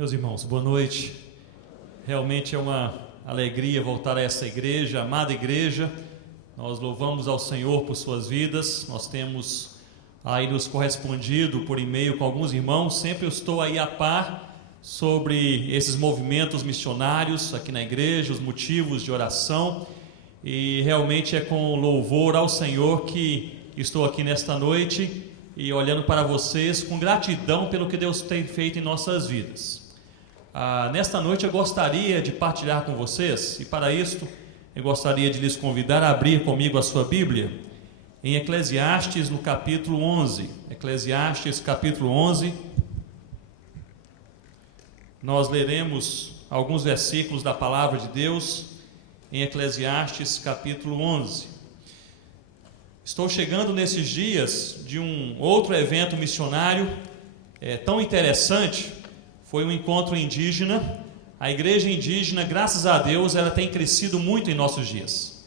Meus irmãos, boa noite. Realmente é uma alegria voltar a essa igreja, amada igreja. Nós louvamos ao Senhor por suas vidas. Nós temos aí nos correspondido por e-mail com alguns irmãos. Sempre eu estou aí a par sobre esses movimentos missionários aqui na igreja, os motivos de oração. E realmente é com louvor ao Senhor que estou aqui nesta noite e olhando para vocês com gratidão pelo que Deus tem feito em nossas vidas. Nesta noite eu gostaria de partilhar com vocês, e para isto eu gostaria de lhes convidar a abrir comigo a sua Bíblia em Eclesiastes no capítulo 11. Eclesiastes capítulo 11. Nós leremos alguns versículos da palavra de Deus em Eclesiastes capítulo 11. Estou chegando nesses dias de um outro evento missionário tão interessante. Foi um encontro indígena. A igreja indígena, graças a Deus, ela tem crescido muito em nossos dias.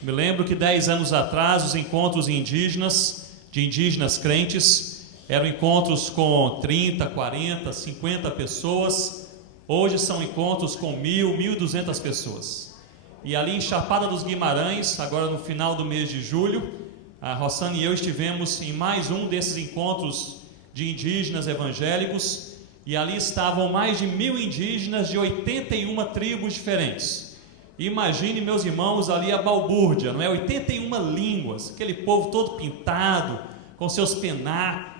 Me lembro que 10 anos atrás, os encontros indígenas, de indígenas crentes, eram encontros com 30, 40, 50 pessoas. Hoje são encontros com 1.000, 1.200 pessoas. E ali em Chapada dos Guimarães, agora no final do mês de julho, a Rossana e eu estivemos em mais um desses encontros de indígenas evangélicos. E ali estavam mais de 1.000 indígenas de 81 tribos diferentes. Imagine, meus irmãos, ali a balbúrdia, não é? 81 línguas, aquele povo todo pintado, com seus penachos,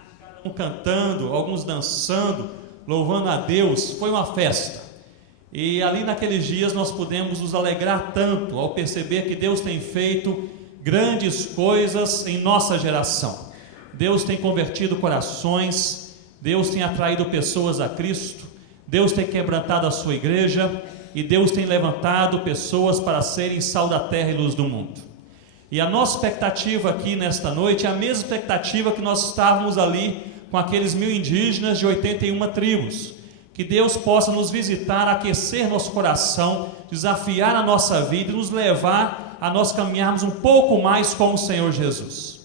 cantando, alguns dançando, louvando a Deus. Foi uma festa. E ali naqueles dias nós pudemos nos alegrar tanto ao perceber que Deus tem feito grandes coisas em nossa geração. Deus tem convertido corações, Deus tem atraído pessoas a Cristo, Deus tem quebrantado a sua igreja e Deus tem levantado pessoas para serem sal da terra e luz do mundo. E a nossa expectativa aqui nesta noite é a mesma expectativa que nós estávamos ali com aqueles 1.000 indígenas de 81 tribos. Que Deus possa nos visitar, aquecer nosso coração, desafiar a nossa vida e nos levar a nós caminharmos um pouco mais com o Senhor Jesus.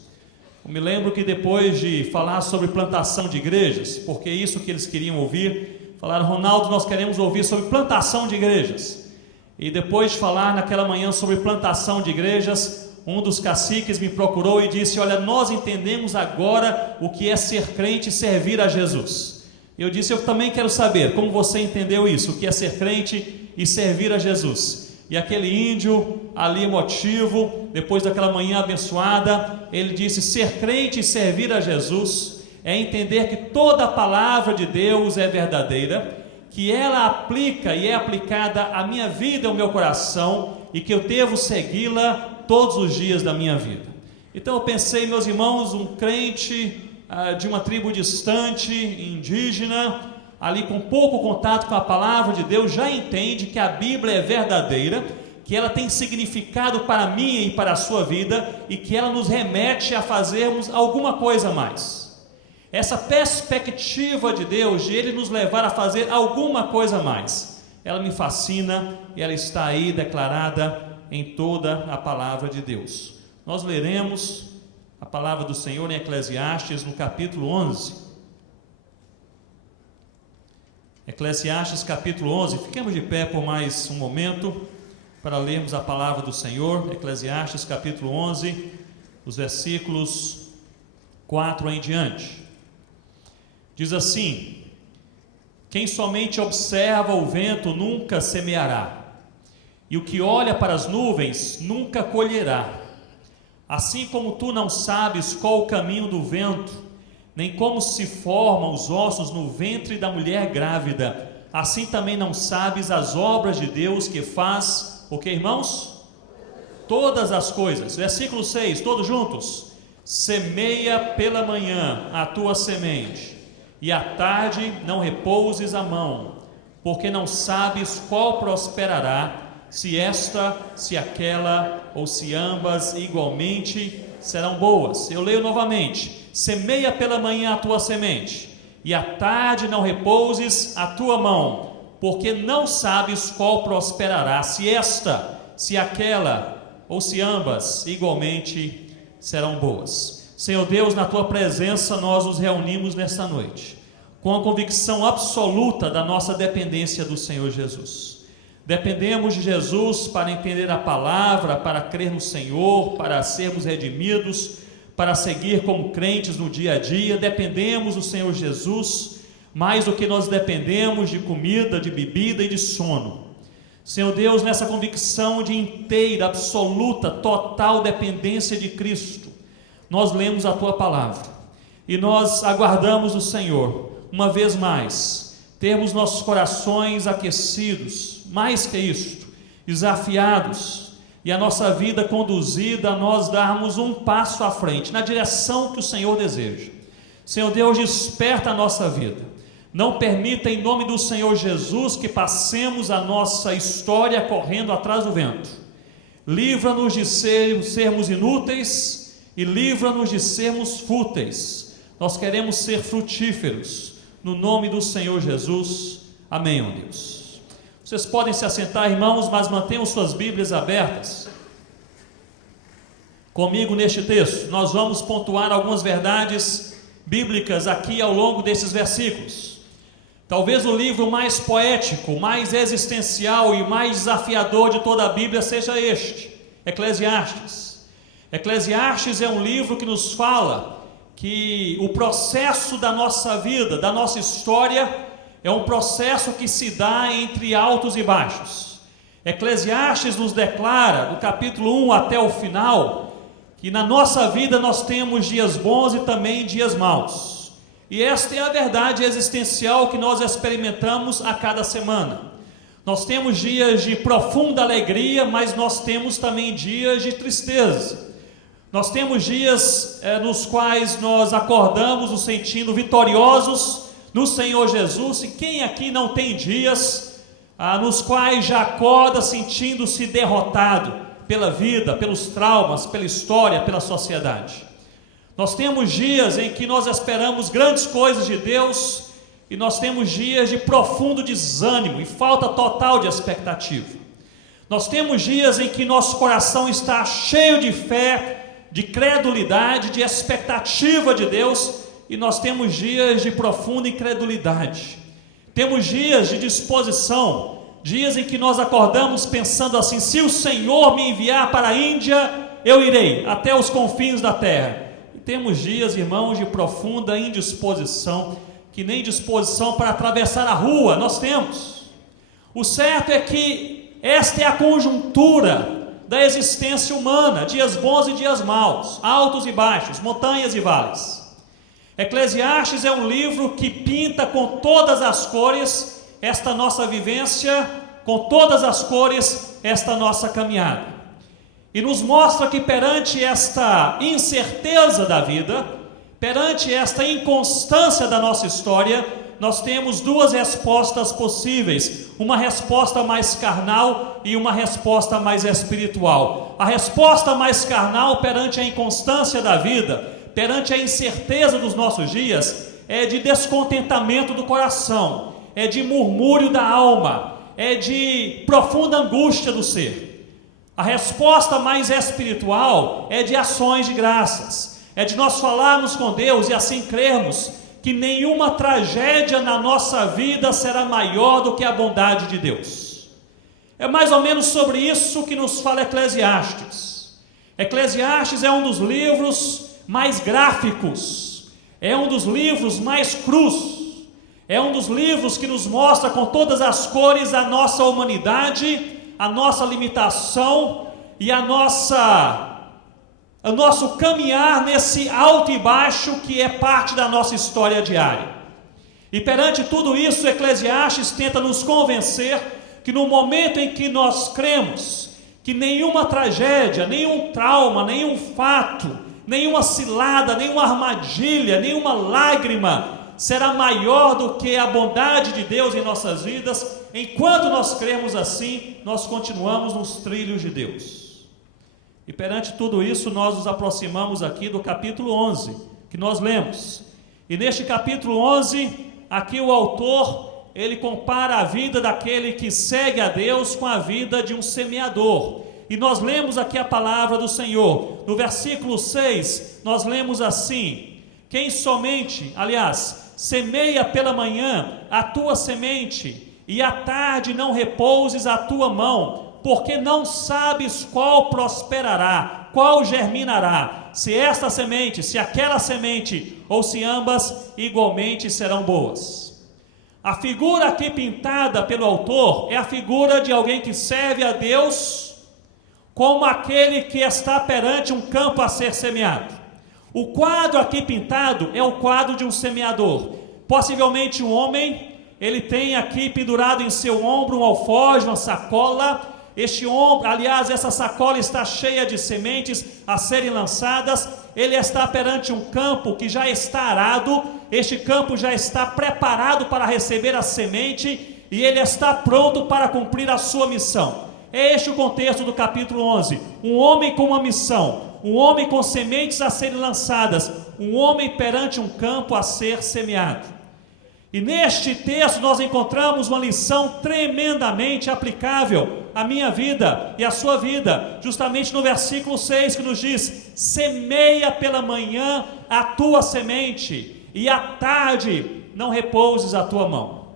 Eu me lembro que depois de falar sobre plantação de igrejas, porque é isso que eles queriam ouvir, falaram: Ronaldo, nós queremos ouvir sobre plantação de igrejas. E depois de falar naquela manhã sobre plantação de igrejas, um dos caciques me procurou e disse: olha, nós entendemos agora o que é ser crente e servir a Jesus. Eu disse: eu também quero saber como você entendeu isso, o que é ser crente e servir a Jesus. E aquele índio ali emotivo, depois daquela manhã abençoada, ele disse: ser crente e servir a Jesus é entender que toda a palavra de Deus é verdadeira, que ela aplica e é aplicada à minha vida e ao meu coração, e que eu devo segui-la todos os dias da minha vida. Então eu pensei, meus irmãos, um crente de uma tribo distante, indígena, ali com pouco contato com a palavra de Deus, já entende que a Bíblia é verdadeira, que ela tem significado para mim e para a sua vida, e que ela nos remete a fazermos alguma coisa a mais. Essa perspectiva de Deus, de Ele nos levar a fazer alguma coisa a mais, ela me fascina e ela está aí declarada em toda a palavra de Deus. Nós leremos a palavra do Senhor em Eclesiastes no capítulo 11. Eclesiastes capítulo 11, fiquemos de pé por mais um momento para lermos a palavra do Senhor. Eclesiastes capítulo 11, os versículos 4 em diante. Diz assim: quem somente observa o vento nunca semeará, e o que olha para as nuvens nunca colherá. Assim como tu não sabes qual o caminho do vento, nem como se formam os ossos no ventre da mulher grávida, assim também não sabes as obras de Deus que faz, o que, irmãos? Todas as coisas. Versículo 6, todos juntos: semeia pela manhã a tua semente, e à tarde não repouses a mão, porque não sabes qual prosperará, se esta, se aquela, ou se ambas igualmente serão boas. Eu leio novamente: semeia pela manhã a tua semente, e à tarde não repouses a tua mão, porque não sabes qual prosperará, se esta, se aquela, ou se ambas igualmente serão boas. Senhor Deus, na tua presença nós nos reunimos nesta noite, com a convicção absoluta da nossa dependência do Senhor Jesus. Dependemos de Jesus para entender a palavra, para crer no Senhor, para sermos redimidos, para seguir como crentes no dia a dia. Dependemos do Senhor Jesus mais do que nós dependemos de comida, de bebida e de sono. Senhor Deus, nessa convicção de inteira, absoluta, total dependência de Cristo, nós lemos a Tua palavra e nós aguardamos o Senhor, uma vez mais, termos nossos corações aquecidos, mais que isto, desafiados, e a nossa vida conduzida a nós darmos um passo à frente, na direção que o Senhor deseja. Senhor Deus, desperta a nossa vida, não permita em nome do Senhor Jesus que passemos a nossa história correndo atrás do vento. Livra-nos de sermos inúteis e livra-nos de sermos fúteis. Nós queremos ser frutíferos, no nome do Senhor Jesus. Amém, ó Deus. Vocês podem se assentar, irmãos, mas mantenham suas Bíblias abertas comigo neste texto. Nós vamos pontuar algumas verdades bíblicas aqui ao longo desses versículos. Talvez o livro mais poético, mais existencial e mais desafiador de toda a Bíblia seja este, Eclesiastes. Eclesiastes é um livro que nos fala que o processo da nossa vida, da nossa história, é um processo que se dá entre altos e baixos. Eclesiastes nos declara, do capítulo 1 até o final, que na nossa vida nós temos dias bons e também dias maus. E esta é a verdade existencial que nós experimentamos a cada semana. Nós temos dias de profunda alegria, mas nós temos também dias de tristeza. Nós temos dias nos quais nós acordamos nos sentindo vitoriosos no Senhor Jesus. E quem aqui não tem dias nos quais já acorda sentindo-se derrotado pela vida, pelos traumas, pela história, pela sociedade? Nós temos dias em que nós esperamos grandes coisas de Deus e nós temos dias de profundo desânimo e falta total de expectativa. Nós temos dias em que nosso coração está cheio de fé, de credulidade, de expectativa de Deus, e nós temos dias de profunda incredulidade. Temos dias de disposição, dias em que nós acordamos pensando assim: se o Senhor me enviar para a Índia, eu irei até os confins da terra. Temos dias, irmãos, de profunda indisposição, que nem disposição para atravessar a rua nós temos. O certo é que esta é a conjuntura da existência humana, dias bons e dias maus, altos e baixos, montanhas e vales. Eclesiastes é um livro que pinta com todas as cores esta nossa vivência, com todas as cores esta nossa caminhada. E nos mostra que perante esta incerteza da vida, perante esta inconstância da nossa história, nós temos duas respostas possíveis: uma resposta mais carnal e uma resposta mais espiritual. A resposta mais carnal perante a inconstância da vida, perante a incerteza dos nossos dias, é de descontentamento do coração, é de murmúrio da alma, é de profunda angústia do ser. A resposta mais espiritual é de ações de graças, é de nós falarmos com Deus e assim crermos que nenhuma tragédia na nossa vida será maior do que a bondade de Deus. É mais ou menos sobre isso que nos fala Eclesiastes. Eclesiastes é um dos livros mais gráficos, é um dos livros mais crus, é um dos livros que nos mostra com todas as cores a nossa humanidade, a nossa limitação e o nosso caminhar nesse alto e baixo que é parte da nossa história diária. E perante tudo isso, Eclesiastes tenta nos convencer que no momento em que nós cremos que nenhuma tragédia, nenhum trauma, nenhum fato, nenhuma cilada, nenhuma armadilha, nenhuma lágrima será maior do que a bondade de Deus em nossas vidas. Enquanto nós cremos assim, nós continuamos nos trilhos de Deus. E perante tudo isso, nós nos aproximamos aqui do capítulo 11, que nós lemos. E neste capítulo 11, aqui o autor, ele compara a vida daquele que segue a Deus com a vida de um semeador. E nós lemos aqui a palavra do Senhor. No versículo 6, nós lemos assim: semeia pela manhã a tua semente, e à tarde não repouses a tua mão, porque não sabes qual prosperará, qual germinará, se esta semente, se aquela semente, ou se ambas igualmente serão boas. A figura aqui pintada pelo autor é a figura de alguém que serve a Deus como aquele que está perante um campo a ser semeado. O quadro aqui pintado é o quadro de um semeador, possivelmente um homem. Ele tem aqui pendurado em seu ombro um alforje, uma sacola. Este ombro, aliás, essa sacola está cheia de sementes a serem lançadas. Ele está perante um campo que já está arado. Este campo já está preparado para receber a semente, e ele está pronto para cumprir a sua missão. É este o contexto do capítulo 11. Um homem com uma missão, um homem com sementes a serem lançadas, um homem perante um campo a ser semeado. E neste texto nós encontramos uma lição tremendamente aplicável à minha vida e à sua vida, justamente no versículo 6, que nos diz: semeia pela manhã a tua semente, e à tarde não repouses a tua mão.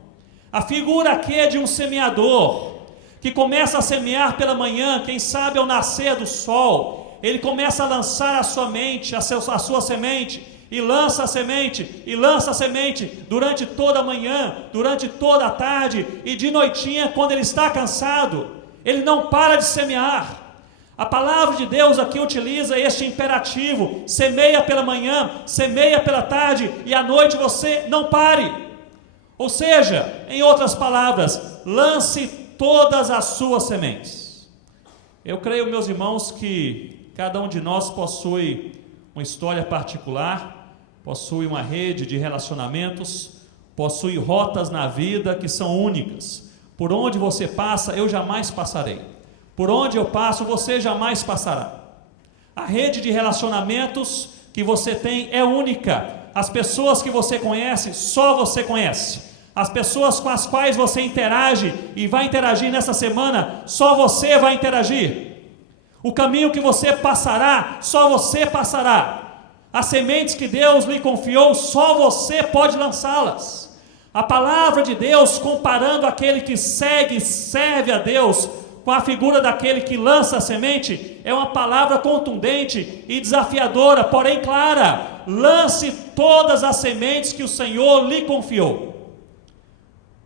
A figura aqui é de um semeador, que começa a semear pela manhã, quem sabe ao nascer do sol. Ele começa a lançar a sua semente, e lança a semente, e lança a semente, durante toda a manhã, durante toda a tarde, e de noitinha, quando ele está cansado, ele não para de semear. A palavra de Deus aqui utiliza este imperativo: semeia pela manhã, semeia pela tarde, e à noite você não pare. Ou seja, em outras palavras, lance todas as suas sementes. Eu creio, meus irmãos, que cada um de nós possui uma história particular, possui uma rede de relacionamentos, possui rotas na vida que são únicas. Por onde você passa, eu jamais passarei. Por onde eu passo, você jamais passará. A rede de relacionamentos que você tem é única. As pessoas que você conhece, só você conhece. As pessoas com as quais você interage e vai interagir nessa semana, só você vai interagir. O caminho que você passará, só você passará. As sementes que Deus lhe confiou, só você pode lançá-las. A palavra de Deus, comparando aquele que serve a Deus, com a figura daquele que lança a semente, é uma palavra contundente e desafiadora, porém clara. Lance todas as sementes que o Senhor lhe confiou.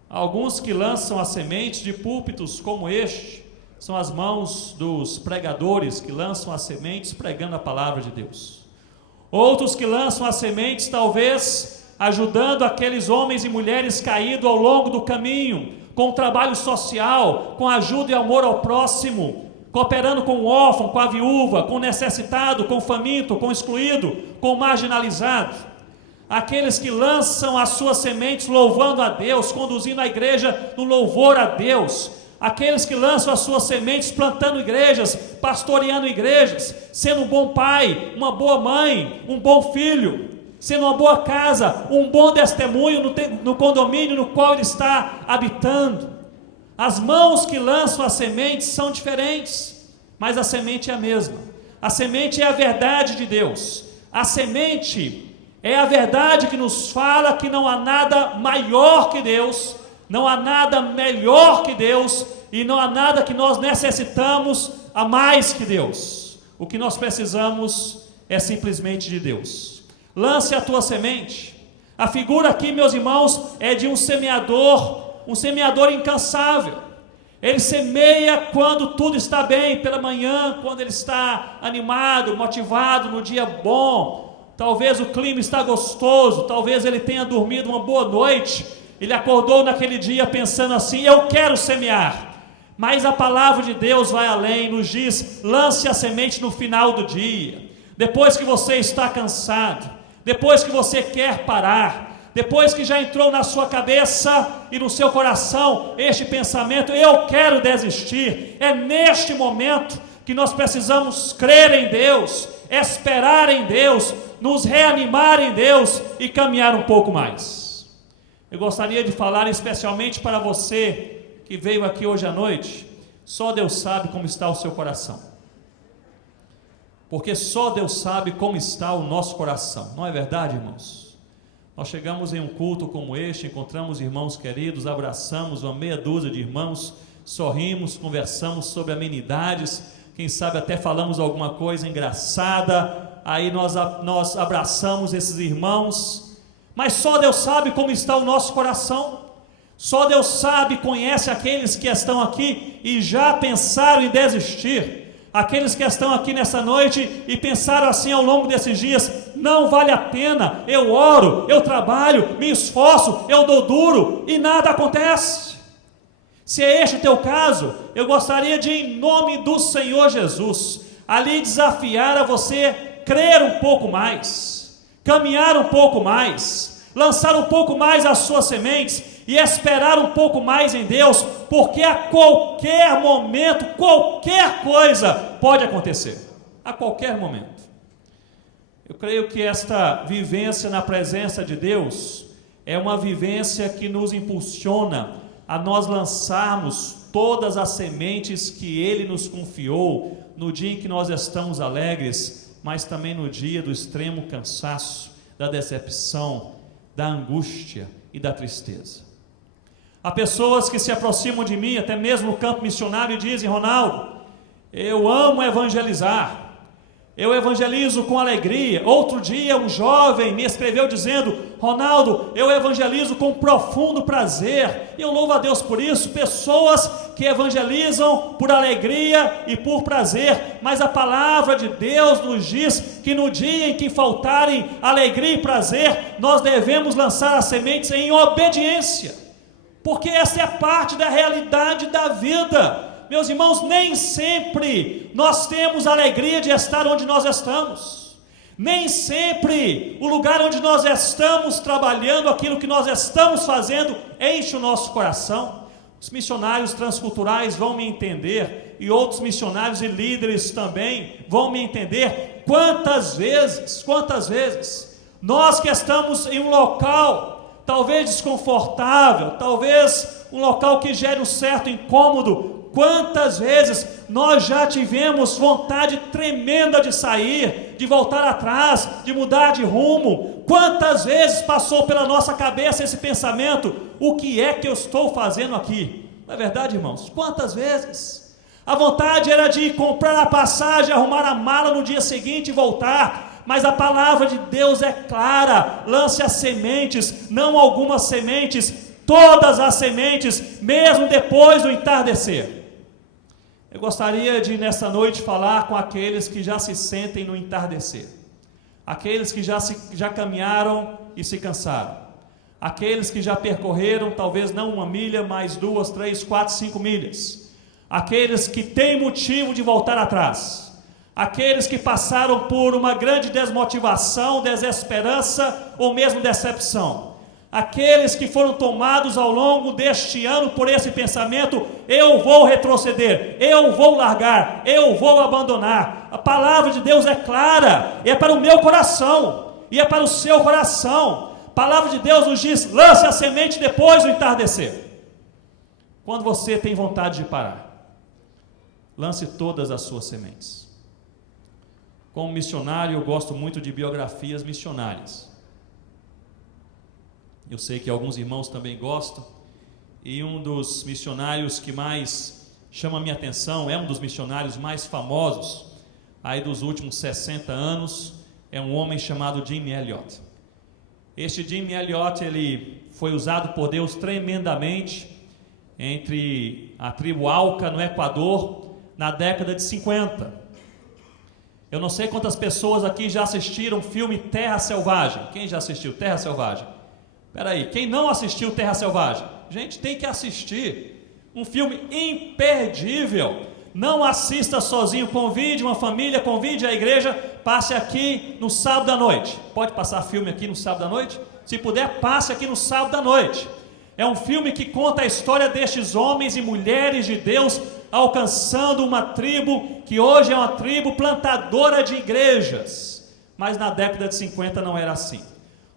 Alguns que lançam as sementes de púlpitos como este, são as mãos dos pregadores que lançam as sementes pregando a palavra de Deus. Outros que lançam as sementes, talvez ajudando aqueles homens e mulheres caídos ao longo do caminho, com o trabalho social, com ajuda e amor ao próximo, cooperando com o órfão, com a viúva, com o necessitado, com o faminto, com o excluído, com o marginalizado. Aqueles que lançam as suas sementes louvando a Deus, conduzindo a igreja no louvor a Deus. Aqueles que lançam as suas sementes plantando igrejas, pastoreando igrejas, sendo um bom pai, uma boa mãe, um bom filho, sendo uma boa casa, um bom testemunho no condomínio no qual ele está habitando. As mãos que lançam as sementes são diferentes, mas a semente é a mesma. A semente é a verdade de Deus. A semente é a verdade que nos fala que não há nada maior que Deus, não há nada melhor que Deus, e não há nada que nós necessitamos a mais que Deus. O que nós precisamos é simplesmente de Deus. Lance a tua semente. A figura aqui, meus irmãos, é de um semeador incansável. Ele semeia quando tudo está bem, pela manhã, quando ele está animado, motivado, no dia bom. Talvez o clima está gostoso, talvez ele tenha dormido uma boa noite, ele acordou naquele dia pensando assim: eu quero semear. Mas a palavra de Deus vai além, nos diz: lance a semente no final do dia, depois que você está cansado, depois que você quer parar, depois que já entrou na sua cabeça e no seu coração este pensamento: eu quero desistir. É neste momento que nós precisamos crer em Deus, esperar em Deus, nos reanimar em Deus e caminhar um pouco mais. Eu gostaria de falar especialmente para você que veio aqui hoje à noite. Só Deus sabe como está o seu coração, porque só Deus sabe como está o nosso coração, não é verdade, irmãos? Nós chegamos em um culto como este, encontramos irmãos queridos, abraçamos uma meia dúzia de irmãos, sorrimos, conversamos sobre amenidades, quem sabe até falamos alguma coisa engraçada, aí nós abraçamos esses irmãos, mas só Deus sabe como está o nosso coração. Só Deus sabe, conhece aqueles que estão aqui e já pensaram em desistir. Aqueles que estão aqui nessa noite e pensaram assim ao longo desses dias: não vale a pena, eu oro, eu trabalho, me esforço, eu dou duro e nada acontece. Se é este o teu caso, eu gostaria de, em nome do Senhor Jesus, ali desafiar a você crer um pouco mais, caminhar um pouco mais, lançar um pouco mais as suas sementes e esperar um pouco mais em Deus, porque a qualquer momento, qualquer coisa pode acontecer, a qualquer momento. Eu creio que esta vivência na presença de Deus é uma vivência que nos impulsiona a nós lançarmos todas as sementes que Ele nos confiou no dia em que nós estamos alegres, mas também no dia do extremo cansaço, da decepção, da angústia e da tristeza. Há pessoas que se aproximam de mim, até mesmo no campo missionário, e dizem: Ronaldo, eu amo evangelizar, eu evangelizo com alegria. Outro dia um jovem me escreveu dizendo: Ronaldo, eu evangelizo com profundo prazer. E eu louvo a Deus por isso. Pessoas que evangelizam por alegria e por prazer, mas a palavra de Deus nos diz que no dia em que faltarem alegria e prazer, nós devemos lançar as sementes em obediência, porque essa é parte da realidade da vida. Meus irmãos, nem sempre nós temos a alegria de estar onde nós estamos, nem sempre o lugar onde nós estamos trabalhando, aquilo que nós estamos fazendo, enche o nosso coração. Os missionários transculturais vão me entender, e outros missionários e líderes também vão me entender, quantas vezes nós que estamos em um local talvez desconfortável, talvez um local que gere um certo incômodo, quantas vezes nós já tivemos vontade tremenda de sair, de voltar atrás, de mudar de rumo. Quantas vezes passou pela nossa cabeça esse pensamento: o que é que eu estou fazendo aqui? Não é verdade, irmãos? Quantas vezes? A vontade era de comprar a passagem, arrumar a mala no dia seguinte e voltar. Mas a palavra de Deus é clara: lance as sementes, não algumas sementes, todas as sementes, mesmo depois do entardecer. Eu gostaria de nessa noite falar com aqueles que já se sentem no entardecer, aqueles que já caminharam e se cansaram, aqueles que já percorreram talvez não 1 milha, mas 2, 3, 4, 5 milhas, aqueles que têm motivo de voltar atrás, aqueles que passaram por uma grande desmotivação, desesperança ou mesmo decepção, aqueles que foram tomados ao longo deste ano por esse pensamento: eu vou retroceder, eu vou largar, eu vou abandonar. A palavra de Deus é clara, é para o meu coração e é para o seu coração. A palavra de Deus nos diz: lance a semente depois do entardecer. Quando você tem vontade de parar, lance todas as suas sementes. Como missionário, eu gosto muito de biografias missionárias. Eu sei que alguns irmãos também gostam, e um dos missionários que mais chama a minha atenção, é um dos missionários mais famosos aí dos últimos 60 anos, é um homem chamado Jim Elliot. Este Jim Elliot, ele foi usado por Deus tremendamente entre a tribo Auca no Equador na década de 50. Eu não sei quantas pessoas aqui já assistiram o filme Terra Selvagem. Quem já assistiu Terra Selvagem? Espera aí, quem não assistiu Terra Selvagem? Gente, tem que assistir. Um filme imperdível. Não assista sozinho, convide uma família, convide a igreja, passe aqui no sábado à noite. Pode passar filme aqui no sábado à noite? Se puder, passe aqui no sábado à noite. É um filme que conta a história destes homens e mulheres de Deus alcançando uma tribo que hoje é uma tribo plantadora de igrejas. Mas na década de 50 não era assim.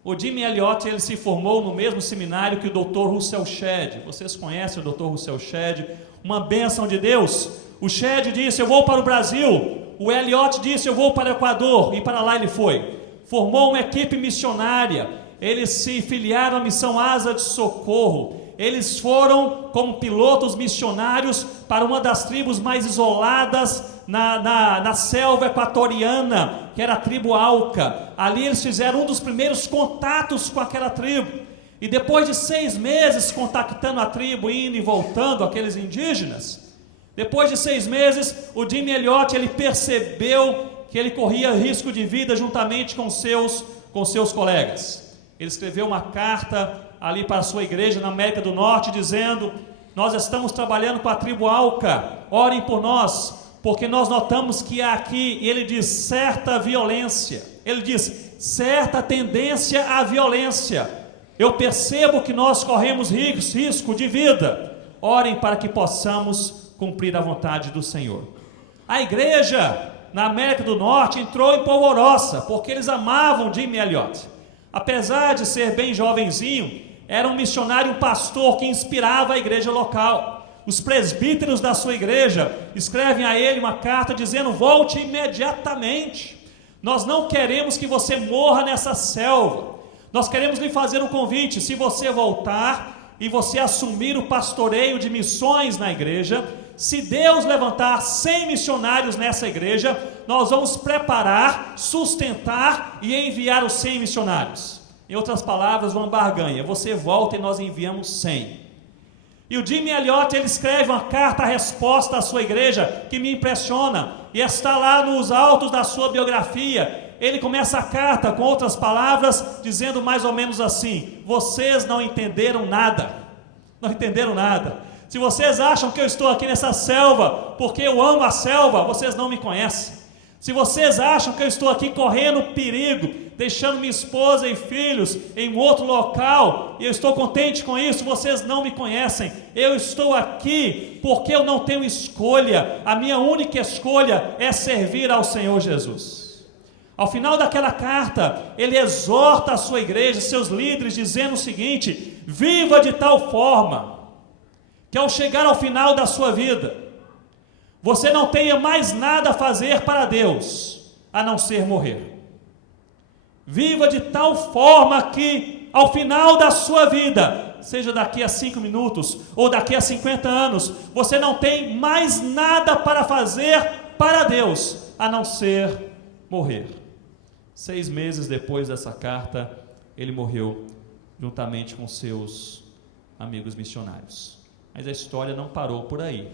O Jim Elliot, ele se formou no mesmo seminário que o Dr. Russell Shedd. Vocês conhecem o Dr. Russell Shedd? Uma bênção de Deus. O Shedd disse: eu vou para o Brasil. O Elliot disse: eu vou para o Equador. E para lá ele foi. Formou uma equipe missionária. eles se filiaram à missão Asa de Socorro. Eles foram como pilotos missionários para uma das tribos mais isoladas na selva equatoriana, que era a tribo Auca. Ali eles fizeram um dos primeiros contatos com aquela tribo, e depois de 6 meses contactando a tribo, indo e voltando, aqueles indígenas, depois de 6 meses, o Jim Elliot, ele percebeu que ele corria risco de vida juntamente com seus colegas. Ele escreveu uma carta ali para a sua igreja na América do Norte, dizendo: nós estamos trabalhando com a tribo Auca, orem por nós, porque nós notamos que há aqui, e ele diz, certa violência, ele diz, certa tendência à violência. Eu percebo que nós corremos risco de vida, orem para que possamos cumprir a vontade do Senhor. A igreja na América do Norte entrou em polvorosa, porque eles amavam Jim Elliot. Apesar de ser bem jovenzinho, era um missionário, um pastor que inspirava a igreja local. Os presbíteros da sua igreja escrevem a ele uma carta dizendo: volte imediatamente, nós não queremos que você morra nessa selva, nós queremos lhe fazer um convite. Se você voltar e você assumir o pastoreio de missões na igreja, se Deus levantar 100 missionários nessa igreja, nós vamos preparar, sustentar e enviar os 100 missionários. Em outras palavras, uma barganha: você volta e nós enviamos 100. E o Jim Elliot, ele escreve uma carta, a resposta à sua igreja, que me impressiona, e está lá nos autos da sua biografia. Ele começa a carta com outras palavras, dizendo mais ou menos assim: vocês não entenderam nada, não entenderam nada. Se vocês acham que eu estou aqui nessa selva porque eu amo a selva, vocês não me conhecem. Se vocês acham que eu estou aqui correndo perigo, deixando minha esposa e filhos em um outro local, e eu estou contente com isso, vocês não me conhecem. Eu estou aqui porque eu não tenho escolha. A minha única escolha é servir ao Senhor Jesus. Ao final daquela carta, ele exorta a sua igreja, seus líderes, dizendo o seguinte: viva de tal forma que ao chegar ao final da sua vida, você não tenha mais nada a fazer para Deus, a não ser morrer. Viva de tal forma que ao final da sua vida, seja daqui a 5 minutos ou daqui a 50 anos, você não tem mais nada para fazer para Deus, a não ser morrer. 6 meses depois dessa carta, ele morreu juntamente com seus amigos missionários. Mas a história não parou por aí.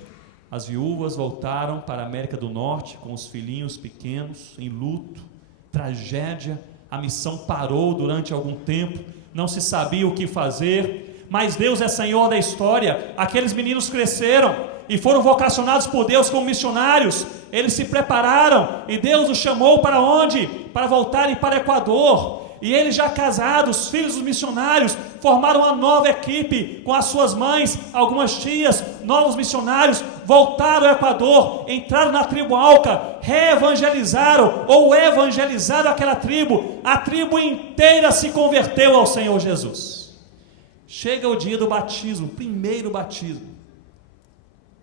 As viúvas voltaram para a América do Norte com os filhinhos pequenos, em luto, tragédia. A missão parou durante algum tempo, não se sabia o que fazer, mas Deus é Senhor da história. Aqueles meninos cresceram e foram vocacionados por Deus como missionários. Eles se prepararam e Deus os chamou para onde? Para voltarem para o Equador. E eles, já casados, filhos dos missionários, formaram uma nova equipe com as suas mães, algumas tias, novos missionários, voltaram ao Equador, entraram na tribo Auca, reevangelizaram ou evangelizaram aquela tribo. A tribo inteira se converteu ao Senhor Jesus. Chega o dia do batismo, primeiro batismo.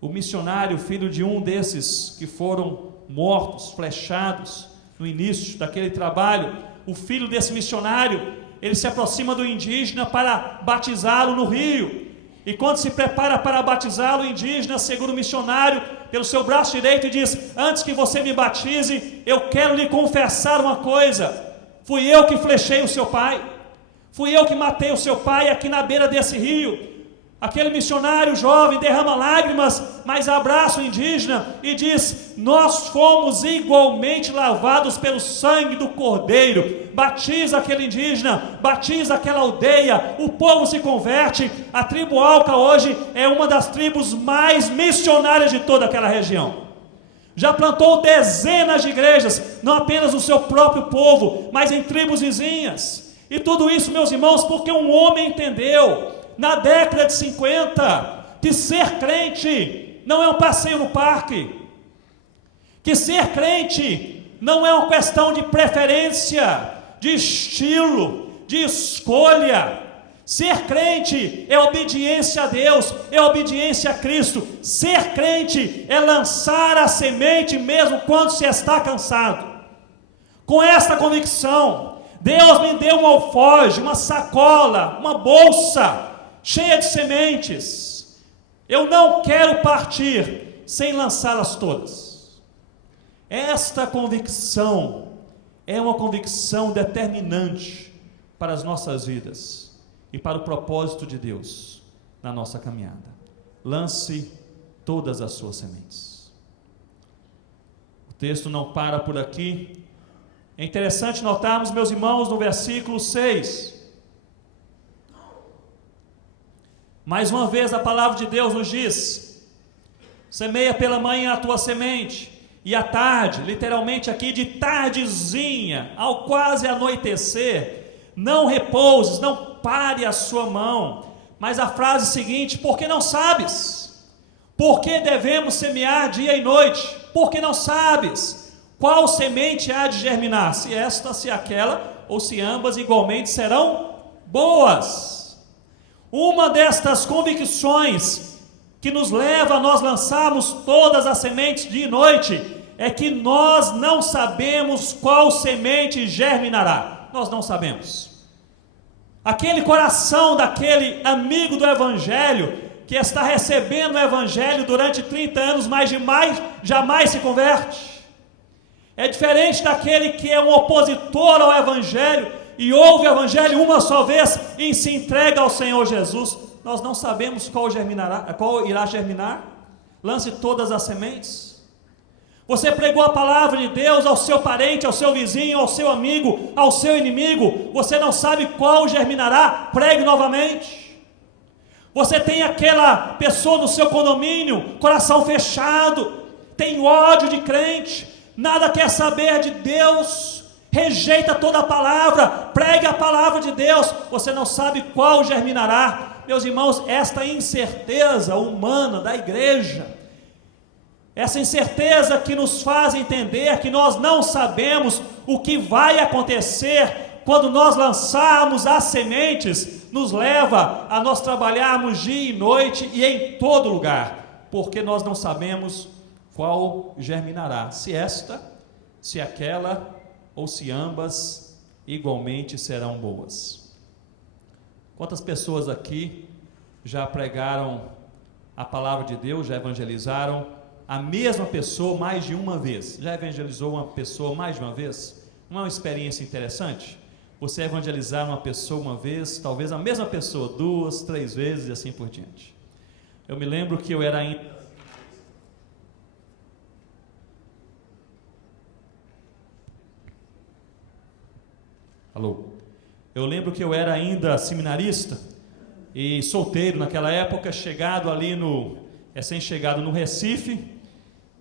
O missionário, filho de um desses que foram mortos, flechados, no início daquele trabalho, o filho desse missionário, ele se aproxima do indígena para batizá-lo no rio. E quando se prepara para batizá-lo, o indígena segura o missionário pelo seu braço direito e diz: antes que você me batize, eu quero lhe confessar uma coisa. Fui eu que flechei o seu pai, fui eu que matei o seu pai aqui na beira desse rio. Aquele missionário jovem derrama lágrimas, mas abraça o indígena e diz: nós fomos igualmente lavados pelo sangue do Cordeiro. Batiza aquele indígena, batiza aquela aldeia, o povo se converte. A tribo Auca hoje é uma das tribos mais missionárias de toda aquela região. Já plantou dezenas de igrejas, não apenas no seu próprio povo, mas em tribos vizinhas. E tudo isso, meus irmãos, porque um homem entendeu na década de 50, que ser crente não é um passeio no parque, que ser crente não é uma questão de preferência, de estilo, de escolha. Ser crente é obediência a Deus, é obediência a Cristo. Ser crente é lançar a semente mesmo quando se está cansado. Com esta convicção, Deus me deu um alforje, uma sacola, uma bolsa cheia de sementes. Eu não quero partir sem lançá-las todas. Esta convicção é uma convicção determinante para as nossas vidas e para o propósito de Deus na nossa caminhada. Lance todas as suas sementes. O texto não para por aqui. É interessante notarmos, meus irmãos, no versículo 6. Mais uma vez a palavra de Deus nos diz: semeia pela manhã a tua semente, e à tarde, literalmente aqui de tardezinha, ao quase anoitecer, não repouses, não pare a sua mão. Mas a frase seguinte: porque não sabes? Por que devemos semear dia e noite? Porque não sabes qual semente há de germinar, se esta, se aquela, ou se ambas igualmente serão boas. Uma destas convicções que nos leva a nós lançarmos todas as sementes dia e noite é que nós não sabemos qual semente germinará. Nós não sabemos. Aquele coração daquele amigo do Evangelho que está recebendo o Evangelho durante 30 anos, mas jamais se converte. É diferente daquele que é um opositor ao Evangelho e ouve o Evangelho uma só vez e se entrega ao Senhor Jesus. Nós não sabemos qual irá germinar. Lance todas as sementes. Você pregou a palavra de Deus ao seu parente, ao seu vizinho, ao seu amigo, ao seu inimigo. Você não sabe qual germinará. Pregue novamente. Você tem aquela pessoa no seu condomínio, coração fechado, tem ódio de crente, nada quer saber de Deus, rejeita toda a palavra, pregue a palavra de Deus. Você não sabe qual germinará. Meus irmãos, esta incerteza humana da igreja, essa incerteza que nos faz entender que nós não sabemos o que vai acontecer quando nós lançarmos as sementes, nos leva a nós trabalharmos dia e noite e em todo lugar, porque nós não sabemos qual germinará, se esta, se aquela, ou se ambas igualmente serão boas. Quantas pessoas aqui já pregaram a palavra de Deus, já evangelizaram a mesma pessoa mais de uma vez? Já evangelizou uma pessoa mais de uma vez? Não é uma experiência interessante? Você evangelizar uma pessoa uma vez, talvez a mesma pessoa 2, 3 vezes e assim por diante. Eu me lembro que eu era ainda... Alô? Eu lembro que eu era ainda seminarista e solteiro naquela época, recém-chegado no Recife,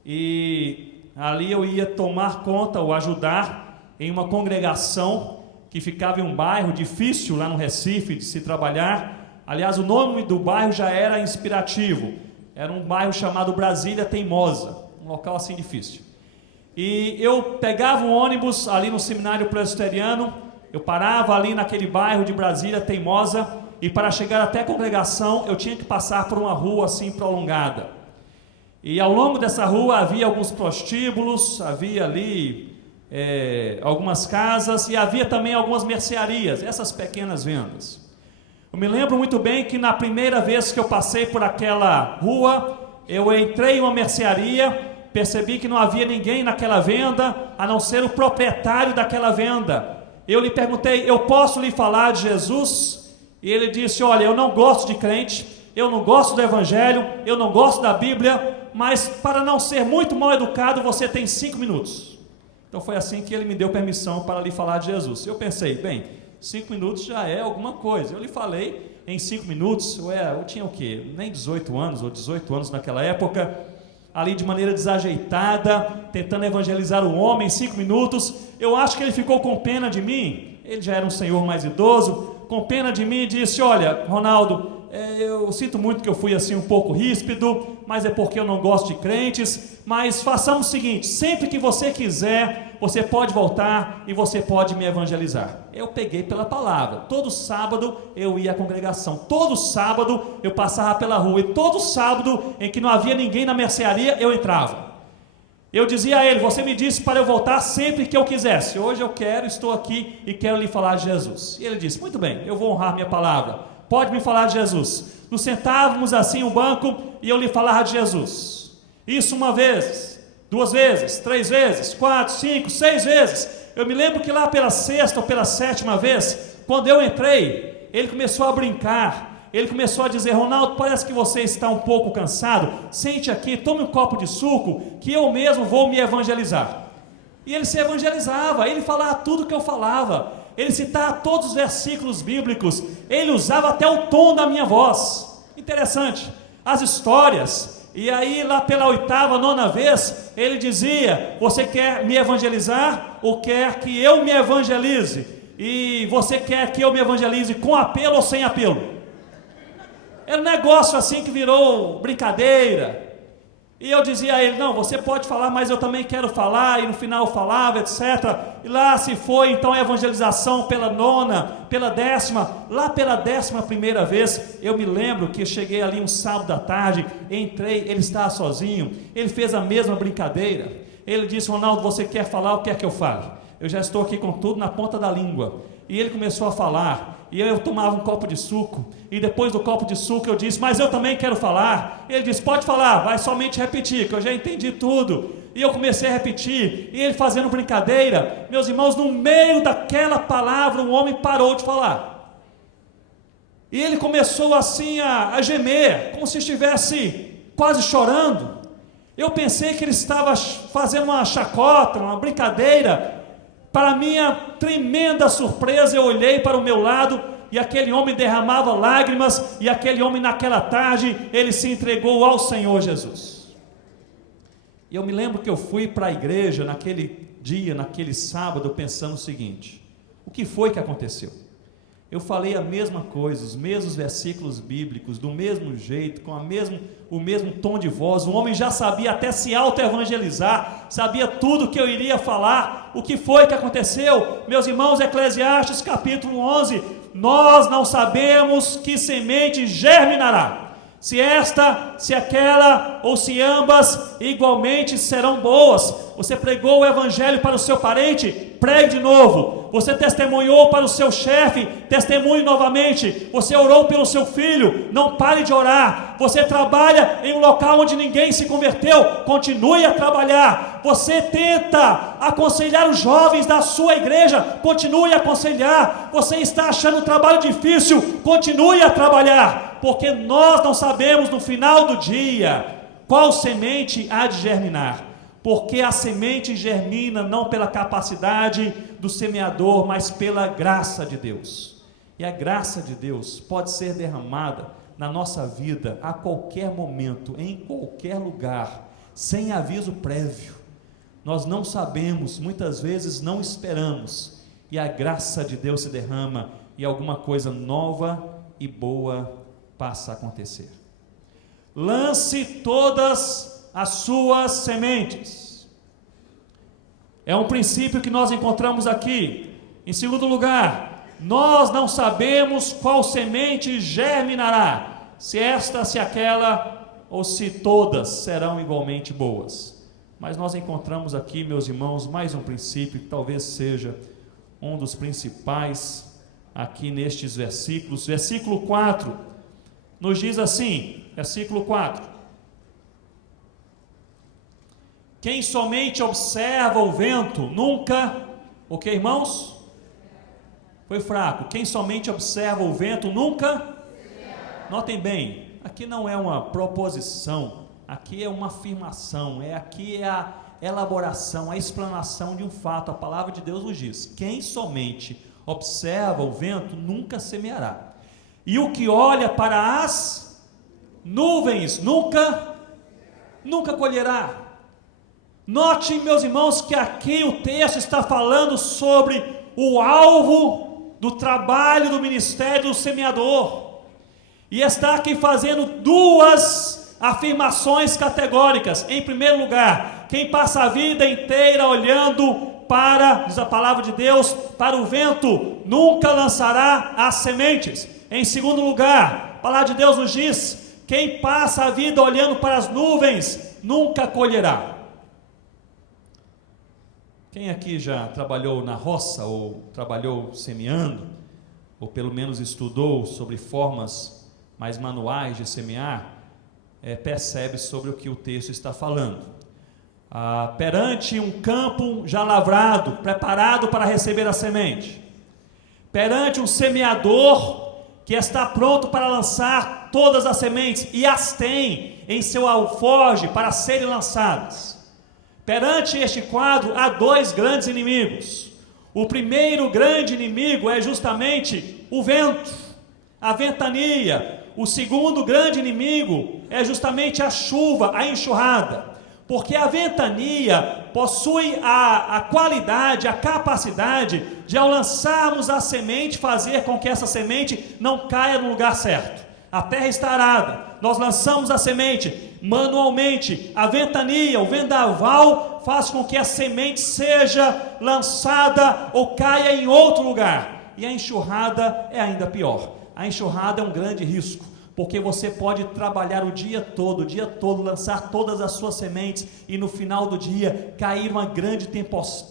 e ali eu ia tomar conta ou ajudar em uma congregação que ficava em um bairro difícil lá no Recife de se trabalhar. Aliás, o nome do bairro já era inspirativo, era um bairro chamado Brasília Teimosa, um local assim difícil. E eu pegava um ônibus ali no seminário presbiteriano, eu parava ali naquele bairro de Brasília Teimosa, e para chegar até a congregação eu tinha que passar por uma rua assim prolongada. E ao longo dessa rua havia alguns prostíbulos, havia ali algumas casas, e havia também algumas mercearias, essas pequenas vendas. Eu me lembro muito bem que na primeira vez que eu passei por aquela rua, eu entrei em uma mercearia, percebi que não havia ninguém naquela venda, a não ser o proprietário daquela venda. Eu lhe perguntei: eu posso lhe falar de Jesus? E ele disse: olha, eu não gosto de crente, eu não gosto do Evangelho, eu não gosto da Bíblia, mas para não ser muito mal educado, você tem 5 minutos. Então foi assim que ele me deu permissão para lhe falar de Jesus. Eu pensei, bem, 5 minutos já é alguma coisa. Eu lhe falei em 5 minutos, eu tinha o quê? Nem 18 anos, ou 18 anos naquela época, ali de maneira desajeitada, tentando evangelizar o homem em 5 minutos. Eu acho que ele ficou com pena de mim, ele já era um senhor mais idoso, com pena de mim, e disse: olha, Ronaldo, eu sinto muito que eu fui assim um pouco ríspido, mas é porque eu não gosto de crentes, mas façamos o seguinte: sempre que você quiser, você pode voltar e você pode me evangelizar. Eu peguei pela palavra. Todo sábado eu ia à congregação, todo sábado eu passava pela rua, e todo sábado em que não havia ninguém na mercearia, eu entrava. Eu dizia a ele: você me disse para eu voltar sempre que eu quisesse. Hoje eu quero, estou aqui e quero lhe falar de Jesus. E ele disse: muito bem, eu vou honrar minha palavra. Pode me falar de Jesus. Nos sentávamos assim no banco e eu lhe falava de Jesus. Isso uma vez, 2 vezes, 3 vezes, 4, 5, 6 vezes. Eu me lembro que lá pela 6ª ou pela 7ª vez, quando eu entrei, ele começou a brincar. Ele começou a dizer: Ronaldo, parece que você está um pouco cansado, sente aqui, tome um copo de suco, que eu mesmo vou me evangelizar. E ele se evangelizava, ele falava tudo que eu falava, ele citava todos os versículos bíblicos, ele usava até o tom da minha voz. Interessante, as histórias. E aí lá pela 8ª, 9ª vez, ele dizia: você quer me evangelizar ou quer que eu me evangelize? E você quer que eu me evangelize com apelo ou sem apelo? Era um negócio assim que virou brincadeira. E eu dizia a ele: não, você pode falar, mas eu também quero falar. E no final eu falava, etc. E lá se foi então a evangelização pela 9ª, pela 10ª. Lá pela 11ª vez, eu me lembro que eu cheguei ali um sábado à tarde, entrei, ele estava sozinho, ele fez a mesma brincadeira. Ele disse: Ronaldo, você quer falar ou quer que eu fale? Eu já estou aqui com tudo na ponta da língua. E ele começou a falar, e eu tomava um copo de suco, e depois do copo de suco eu disse: mas eu também quero falar. Ele disse: pode falar, vai somente repetir, que eu já entendi tudo. E eu comecei a repetir, e ele fazendo brincadeira. Meus irmãos, no meio daquela palavra, o homem parou de falar. E ele começou assim a gemer, como se estivesse quase chorando. Eu pensei que ele estava fazendo uma chacota, uma brincadeira. Para minha tremenda surpresa, eu olhei para o meu lado e aquele homem derramava lágrimas, e aquele homem naquela tarde, ele se entregou ao Senhor Jesus. E eu me lembro que eu fui para a igreja naquele dia, naquele sábado, pensando o seguinte: o que foi que aconteceu? Eu falei a mesma coisa, os mesmos versículos bíblicos, do mesmo jeito, com o mesmo tom de voz. O homem já sabia até se auto-evangelizar, sabia tudo que eu iria falar. O que foi que aconteceu? Meus irmãos, Eclesiastes capítulo 11, nós não sabemos que semente germinará, se esta, se aquela, ou se ambas igualmente serão boas. Você pregou o evangelho para o seu parente? Pregue de novo. Você testemunhou para o seu chefe? Testemunhe novamente. Você orou pelo seu filho? Não pare de orar. Você trabalha em um local onde ninguém se converteu? Continue a trabalhar. Você tenta aconselhar os jovens da sua igreja? Continue a aconselhar. Você está achando o trabalho difícil? Continue a trabalhar, porque nós não sabemos no final do dia qual semente há de germinar. Porque a semente germina não pela capacidade do semeador, mas pela graça de Deus. E a graça de Deus pode ser derramada na nossa vida a qualquer momento, em qualquer lugar, sem aviso prévio. Nós não sabemos, muitas vezes não esperamos, e a graça de Deus se derrama e alguma coisa nova e boa passa a acontecer. Lance todas as suas sementes. É um princípio que nós encontramos aqui. Em segundo lugar, nós não sabemos qual semente germinará, se esta, se aquela, ou se todas serão igualmente boas. Mas nós encontramos aqui, meus irmãos, mais um princípio que talvez seja um dos principais aqui nestes versículos. Versículo 4 nos diz assim, versículo 4: quem somente observa o vento nunca, o que, irmãos? Foi fraco. Quem somente observa o vento nunca, notem bem, aqui não é uma proposição, aqui é uma afirmação, aqui é a elaboração, a explanação de um fato. A palavra de Deus nos diz: quem somente observa o vento nunca semeará, e o que olha para as nuvens nunca colherá. Note, meus irmãos, que aqui o texto está falando sobre o alvo do trabalho do ministério do semeador, e está aqui fazendo duas afirmações categóricas. Em primeiro lugar, quem passa a vida inteira olhando para, diz a palavra de Deus, para o vento, nunca lançará as sementes. Em segundo lugar, a palavra de Deus nos diz: quem passa a vida olhando para as nuvens, nunca colherá. Quem aqui já trabalhou na roça, ou trabalhou semeando, ou pelo menos estudou sobre formas mais manuais de semear, percebe sobre o que o texto está falando. Perante um campo já lavrado, preparado para receber a semente, perante um semeador que está pronto para lançar todas as sementes, e as tem em seu alforje para serem lançadas. Perante este quadro, há dois grandes inimigos. O primeiro grande inimigo é justamente o vento, a ventania. O segundo grande inimigo é justamente a chuva, a enxurrada. Porque a ventania possui a qualidade, a capacidade de, ao lançarmos a semente, fazer com que essa semente não caia no lugar certo. A terra está arada, nós lançamos a semente manualmente. A ventania, o vendaval, faz com que a semente seja lançada ou caia em outro lugar. E a enxurrada é ainda pior. A enxurrada é um grande risco, porque você pode trabalhar o dia todo, lançar todas as suas sementes, e no final do dia cair uma grande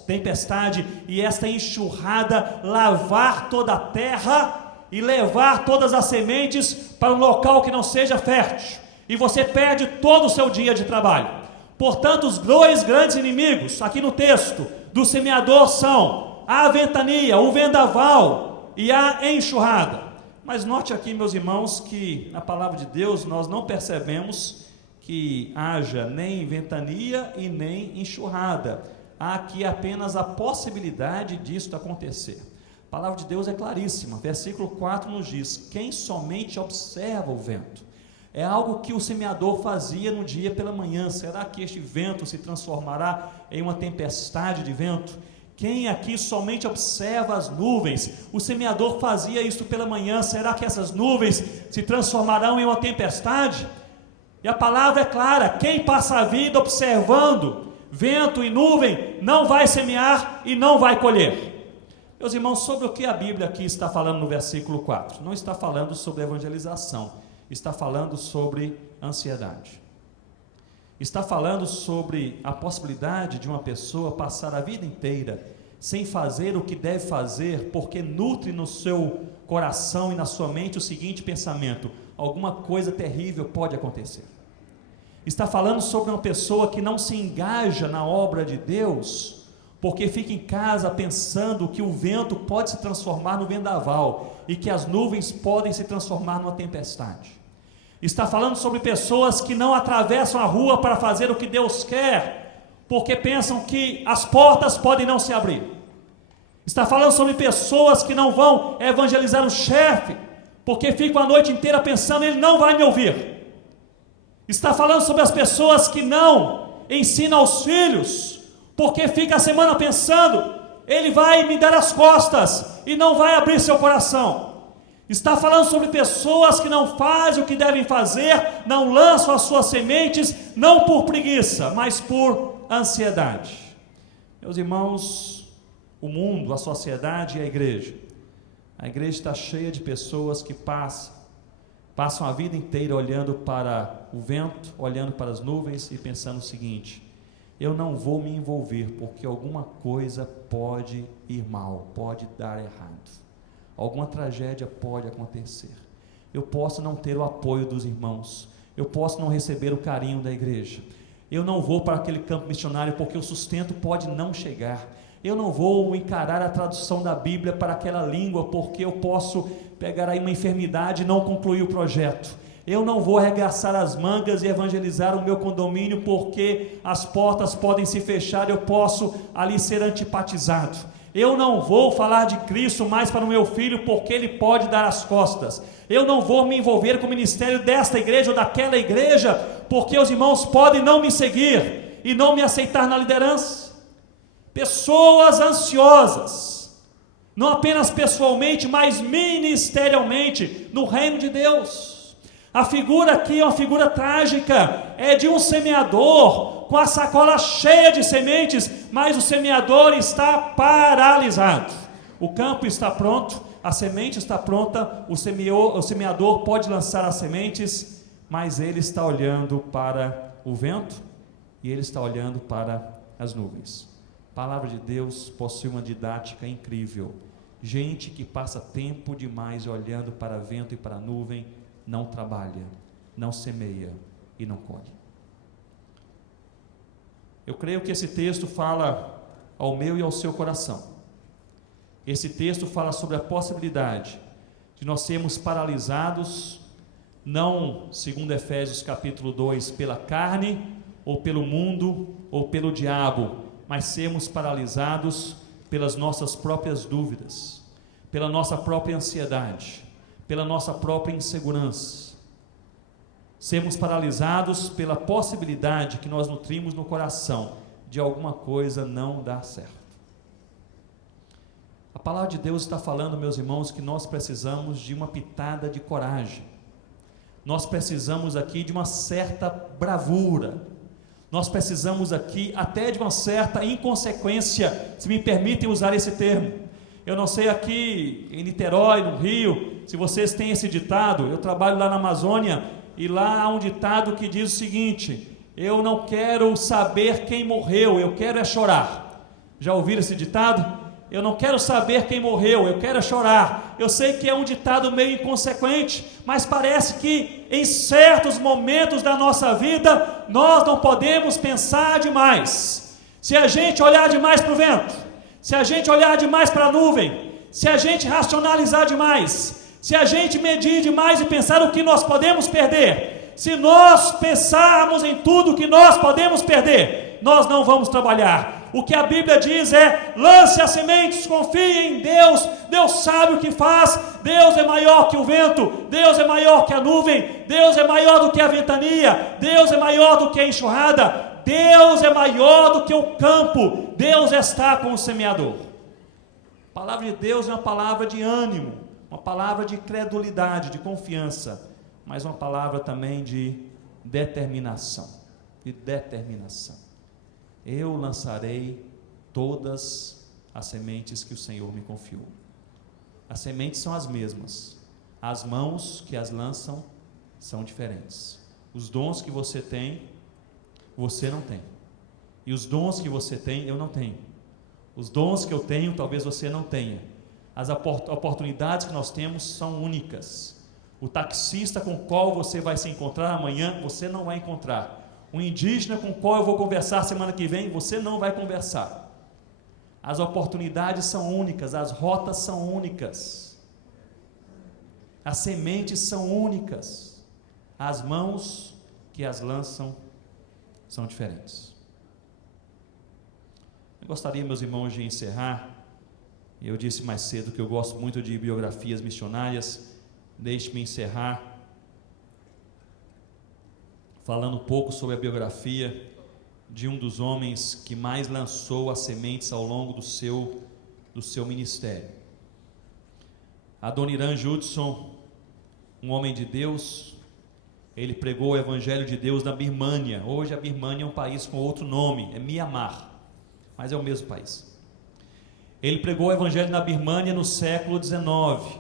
tempestade, e esta enxurrada lavar toda a terra e levar todas as sementes para um local que não seja fértil, e você perde todo o seu dia de trabalho. Portanto, os dois grandes inimigos aqui no texto do semeador são a ventania, o vendaval e a enxurrada. Mas note aqui, meus irmãos, que na palavra de Deus nós não percebemos que haja nem ventania e nem enxurrada. Há aqui apenas a possibilidade disso acontecer. A palavra de Deus é claríssima. Versículo 4 nos diz: quem somente observa o vento. É algo que o semeador fazia no dia pela manhã. Será que este vento se transformará em uma tempestade de vento? Quem aqui somente observa as nuvens? O semeador fazia isso pela manhã. Será que essas nuvens se transformarão em uma tempestade? E a palavra é clara: quem passa a vida observando vento e nuvem não vai semear e não vai colher. Meus irmãos, sobre o que a Bíblia aqui está falando no versículo 4? Não está falando sobre evangelização, está falando sobre ansiedade. Está falando sobre a possibilidade de uma pessoa passar a vida inteira sem fazer o que deve fazer, porque nutre no seu coração e na sua mente o seguinte pensamento: alguma coisa terrível pode acontecer. Está falando sobre uma pessoa que não se engaja na obra de Deus, porque fica em casa pensando que o vento pode se transformar no vendaval e que as nuvens podem se transformar numa tempestade. Está falando sobre pessoas que não atravessam a rua para fazer o que Deus quer, porque pensam que as portas podem não se abrir. Está falando sobre pessoas que não vão evangelizar o chefe, porque ficam a noite inteira pensando: ele não vai me ouvir. Está falando sobre as pessoas que não ensinam aos filhos, porque fica a semana pensando: ele vai me dar as costas e não vai abrir seu coração. Está falando sobre pessoas que não fazem o que devem fazer, não lançam as suas sementes, não por preguiça, mas por ansiedade. Meus irmãos, o mundo, a sociedade e a igreja está cheia de pessoas que passam a vida inteira olhando para o vento, olhando para as nuvens e pensando o seguinte: eu não vou me envolver, porque alguma coisa pode ir mal, pode dar errado. Alguma tragédia pode acontecer. Eu posso não ter o apoio dos irmãos. Eu posso não receber o carinho da igreja. Eu não vou para aquele campo missionário porque o sustento pode não chegar. Eu não vou encarar a tradução da Bíblia para aquela língua porque eu posso pegar aí uma enfermidade e não concluir o projeto. Eu não vou arregaçar as mangas e evangelizar o meu condomínio porque as portas podem se fechar, eu posso ali ser antipatizado. Eu não vou falar de Cristo mais para o meu filho porque ele pode dar as costas. Eu não vou me envolver com o ministério desta igreja ou daquela igreja porque os irmãos podem não me seguir e não me aceitar na liderança. Pessoas ansiosas, não apenas pessoalmente, mas ministerialmente no reino de Deus. A figura aqui é uma figura trágica, é de um semeador com a sacola cheia de sementes, mas o semeador está paralisado. O campo está pronto, a semente está pronta, o semeador pode lançar as sementes, mas ele está olhando para o vento e ele está olhando para as nuvens. palavra de Deus possui uma didática incrível. Gente que passa tempo demais olhando para vento e para nuvem, não trabalha, não semeia e não colhe. Eu creio que esse texto fala ao meu e ao seu coração. Esse texto fala sobre a possibilidade de nós sermos paralisados, não, segundo Efésios capítulo 2, pela carne, ou pelo mundo, ou pelo diabo, mas sermos paralisados pelas nossas próprias dúvidas, pela nossa própria ansiedade, pela nossa própria insegurança. Sermos paralisados pela possibilidade que nós nutrimos no coração de alguma coisa não dar certo. A palavra de Deus está falando, meus irmãos, que nós precisamos de uma pitada de coragem. Nós precisamos aqui de uma certa bravura. Nós precisamos aqui até de uma certa inconsequência, se me permitem usar esse termo. Eu não sei aqui em Niterói, no Rio, se vocês têm esse ditado. Eu trabalho lá na Amazônia e lá há um ditado que diz o seguinte: eu não quero saber quem morreu, eu quero é chorar. Já ouviram esse ditado? Eu não quero saber quem morreu, eu quero é chorar. Eu sei que é um ditado meio inconsequente, mas parece que em certos momentos da nossa vida nós não podemos pensar demais. Se a gente olhar demais para o vento, se a gente olhar demais para a nuvem, se a gente racionalizar demais, se a gente medir demais e pensar o que nós podemos perder, se nós pensarmos em tudo que nós podemos perder, nós não vamos trabalhar. O que a Bíblia diz é: lance as sementes, confie em Deus, Deus sabe o que faz, Deus é maior que o vento, Deus é maior que a nuvem, Deus é maior do que a ventania, Deus é maior do que a enxurrada, Deus é maior do que o campo, Deus está com o semeador. A palavra de Deus é uma palavra de ânimo, uma palavra de credulidade, de confiança, mas uma palavra também de determinação, Eu lançarei todas as sementes que o Senhor me confiou. As sementes são as mesmas, as mãos que as lançam são diferentes. Os dons que você tem, você não tem. E os dons que você tem, eu não tenho. Os dons que eu tenho, talvez você não tenha. As oportunidades que nós temos são únicas. O taxista com o qual você vai se encontrar amanhã, você não vai encontrar. O indígena com o qual eu vou conversar semana que vem, você não vai conversar. As oportunidades são únicas, as rotas são únicas, as sementes são únicas, as mãos que as lançam são diferentes. Eu gostaria, meus irmãos, de encerrar. Eu disse mais cedo que eu gosto muito de biografias missionárias. Deixe-me encerrar falando um pouco sobre a biografia de um dos homens que mais lançou as sementes ao longo do seu ministério. Adoniran Judson, um homem de Deus, ele pregou o Evangelho de Deus na Birmânia. Hoje a Birmânia é um país com outro nome, é Mianmar, mas é o mesmo país. Ele pregou o Evangelho na Birmânia no século XIX.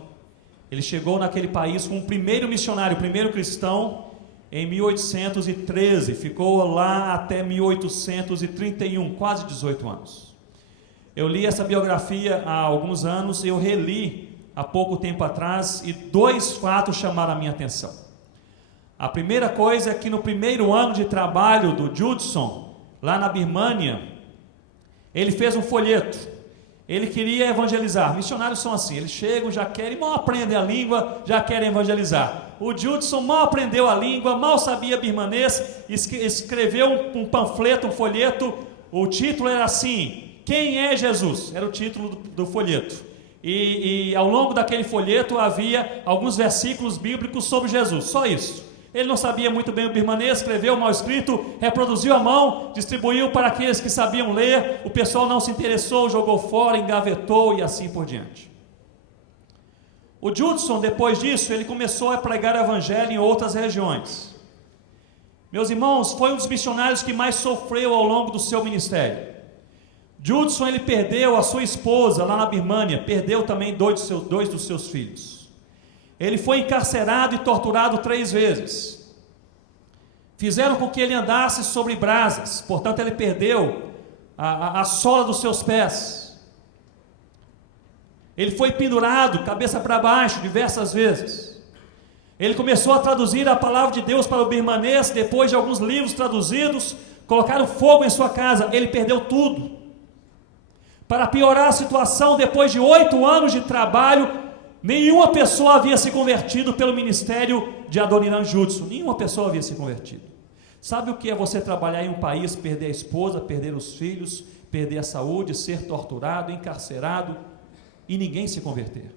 Ele chegou naquele país como o primeiro missionário, o primeiro cristão, em 1813, ficou lá até 1831, quase 18 anos. Eu li essa biografia há alguns anos, eu reli há pouco tempo atrás, e dois fatos chamaram a minha atenção. A primeira coisa é que no primeiro ano de trabalho do Judson, lá na Birmânia, ele fez um folheto. Ele queria evangelizar. Missionários são assim, eles chegam, já querem, mal aprendem a língua, já querem evangelizar. O Judson mal aprendeu a língua, mal sabia birmanês, escreveu um panfleto, um folheto. O título era assim: Quem é Jesus? Era o título do folheto. E ao longo daquele folheto havia alguns versículos bíblicos sobre Jesus, só isso. Ele não sabia muito bem o birmanês, escreveu mal escrito, reproduziu à mão, distribuiu para aqueles que sabiam ler. O pessoal não se interessou, jogou fora, engavetou e assim por diante. O Judson, depois disso, ele começou a pregar o evangelho em outras regiões. Meus irmãos, foi um dos missionários que mais sofreu ao longo do seu ministério. Judson, ele perdeu a sua esposa lá na Birmânia, perdeu também dois dos seus filhos. Ele foi encarcerado e torturado 3 vezes. Fizeram com que ele andasse sobre brasas, portanto ele perdeu a sola dos seus pés. Ele foi pendurado, cabeça para baixo, diversas vezes. Ele começou a traduzir a palavra de Deus para o birmanês, depois de alguns livros traduzidos, colocaram fogo em sua casa, ele perdeu tudo. Para piorar a situação, depois de 8 anos de trabalho, nenhuma pessoa havia se convertido pelo ministério de Adoniram Judson, nenhuma pessoa havia se convertido. Sabe o que é você trabalhar em um país, perder a esposa, perder os filhos, perder a saúde, ser torturado, encarcerado e ninguém se converter?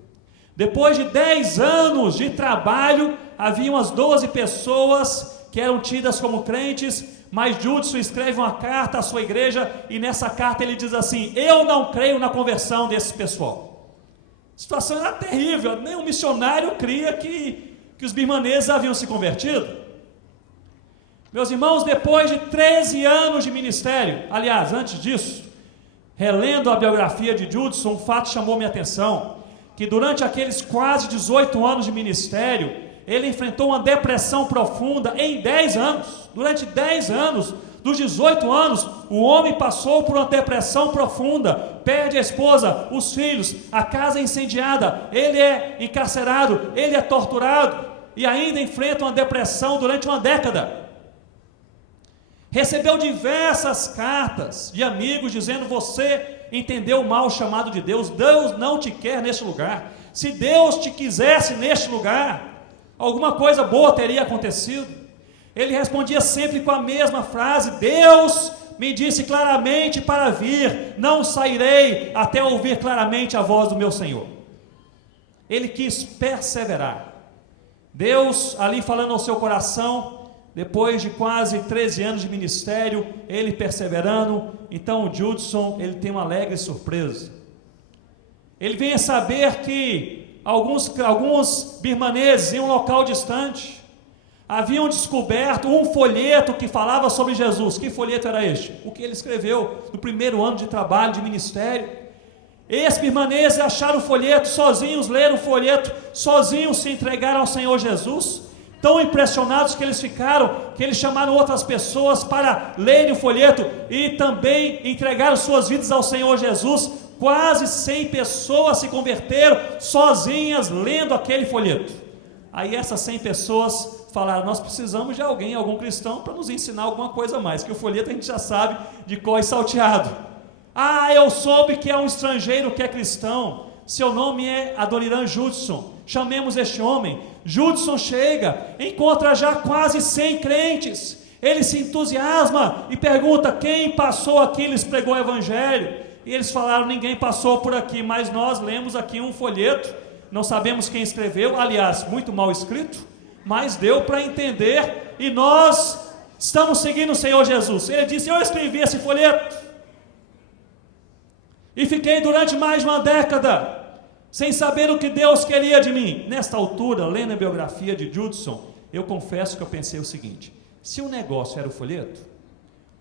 Depois de 10 anos de trabalho, haviam as 12 pessoas que eram tidas como crentes, mas Judson escreve uma carta à sua igreja e nessa carta ele diz assim: eu não creio na conversão desse pessoal. A situação era terrível, nem um missionário cria que os birmaneses haviam se convertido. Meus irmãos, depois de 13 anos de ministério, aliás, antes disso, relendo a biografia de Judson, um fato chamou minha atenção, que durante aqueles quase 18 anos de ministério, ele enfrentou uma depressão profunda em 10 anos. Durante 10 anos, dos 18 anos, o homem passou por uma depressão profunda, perde a esposa, os filhos, a casa incendiada, ele é encarcerado, ele é torturado e ainda enfrenta uma depressão durante uma década. Recebeu diversas cartas de amigos dizendo: você entendeu mal o chamado de Deus, Deus não te quer neste lugar. Se Deus te quisesse neste lugar, alguma coisa boa teria acontecido. Ele respondia sempre com a mesma frase: Deus me disse claramente para vir, não sairei até ouvir claramente a voz do meu Senhor. Ele quis perseverar. Deus ali falando ao seu coração, depois de quase 13 anos de ministério, ele perseverando. Então o Judson, ele tem uma alegre surpresa. Ele vem a saber que alguns birmaneses em um local distante haviam descoberto um folheto que falava sobre Jesus. Que folheto era este? O que ele escreveu no primeiro ano de trabalho, de ministério. Esses birmaneses acharam o folheto sozinhos, leram o folheto sozinhos, se entregaram ao Senhor Jesus. Tão impressionados que eles ficaram, que eles chamaram outras pessoas para lerem o folheto e também entregaram suas vidas ao Senhor Jesus. Quase 100 pessoas se converteram sozinhas lendo aquele folheto. Aí essas 100 pessoas falaram: nós precisamos de alguém, algum cristão, para nos ensinar alguma coisa a mais, que o folheto a gente já sabe de cor e salteado. Ah, eu soube que é um estrangeiro que é cristão, seu nome é Adoniram Judson, chamemos este homem. Judson chega, encontra já quase 100 crentes, ele se entusiasma e pergunta: quem passou aqui lhes pregou o evangelho? E eles falaram: ninguém passou por aqui, mas nós lemos aqui um folheto, não sabemos quem escreveu, aliás, muito mal escrito, mas deu para entender, e nós estamos seguindo o Senhor Jesus. Ele disse: eu escrevi esse folheto, e fiquei durante mais de uma década, sem saber o que Deus queria de mim. Nesta altura, lendo a biografia de Judson, eu confesso que eu pensei o seguinte: se o negócio era o folheto,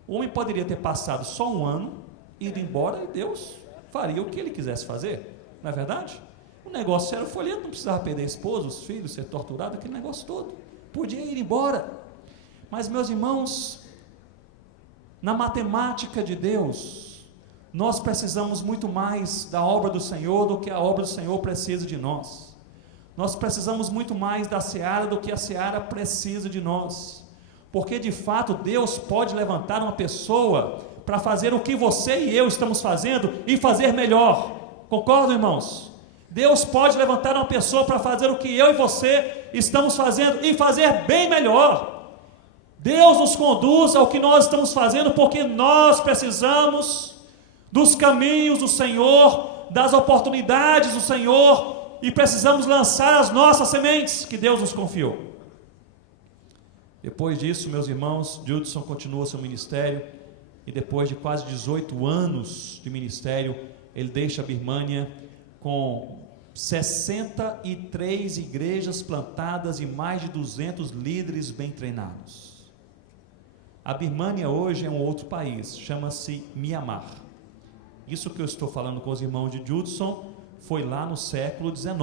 o homem poderia ter passado só um ano, ido embora, e Deus faria o que ele quisesse fazer, não é verdade? O negócio era o folheto, não precisava perder a esposa, os filhos, ser torturado, aquele negócio todo, podia ir embora. Mas, meus irmãos, na matemática de Deus, nós precisamos muito mais da obra do Senhor do que a obra do Senhor precisa de nós. Nós precisamos muito mais da seara do que a seara precisa de nós, porque de fato Deus pode levantar uma pessoa para fazer o que você e eu estamos fazendo e fazer melhor. Concordam, irmãos? Deus pode levantar uma pessoa para fazer o que eu e você estamos fazendo e fazer bem melhor. Deus nos conduz ao que nós estamos fazendo, porque nós precisamos dos caminhos do Senhor, das oportunidades do Senhor, e precisamos lançar as nossas sementes que Deus nos confiou. Depois disso, meus irmãos, Judson continua seu ministério, e depois de quase 18 anos de ministério, ele deixa a Birmânia com 63 igrejas plantadas e mais de 200 líderes bem treinados. A Birmânia hoje é um outro país, chama-se Mianmar. Isso que eu estou falando com os irmãos de Judson foi lá no século XIX,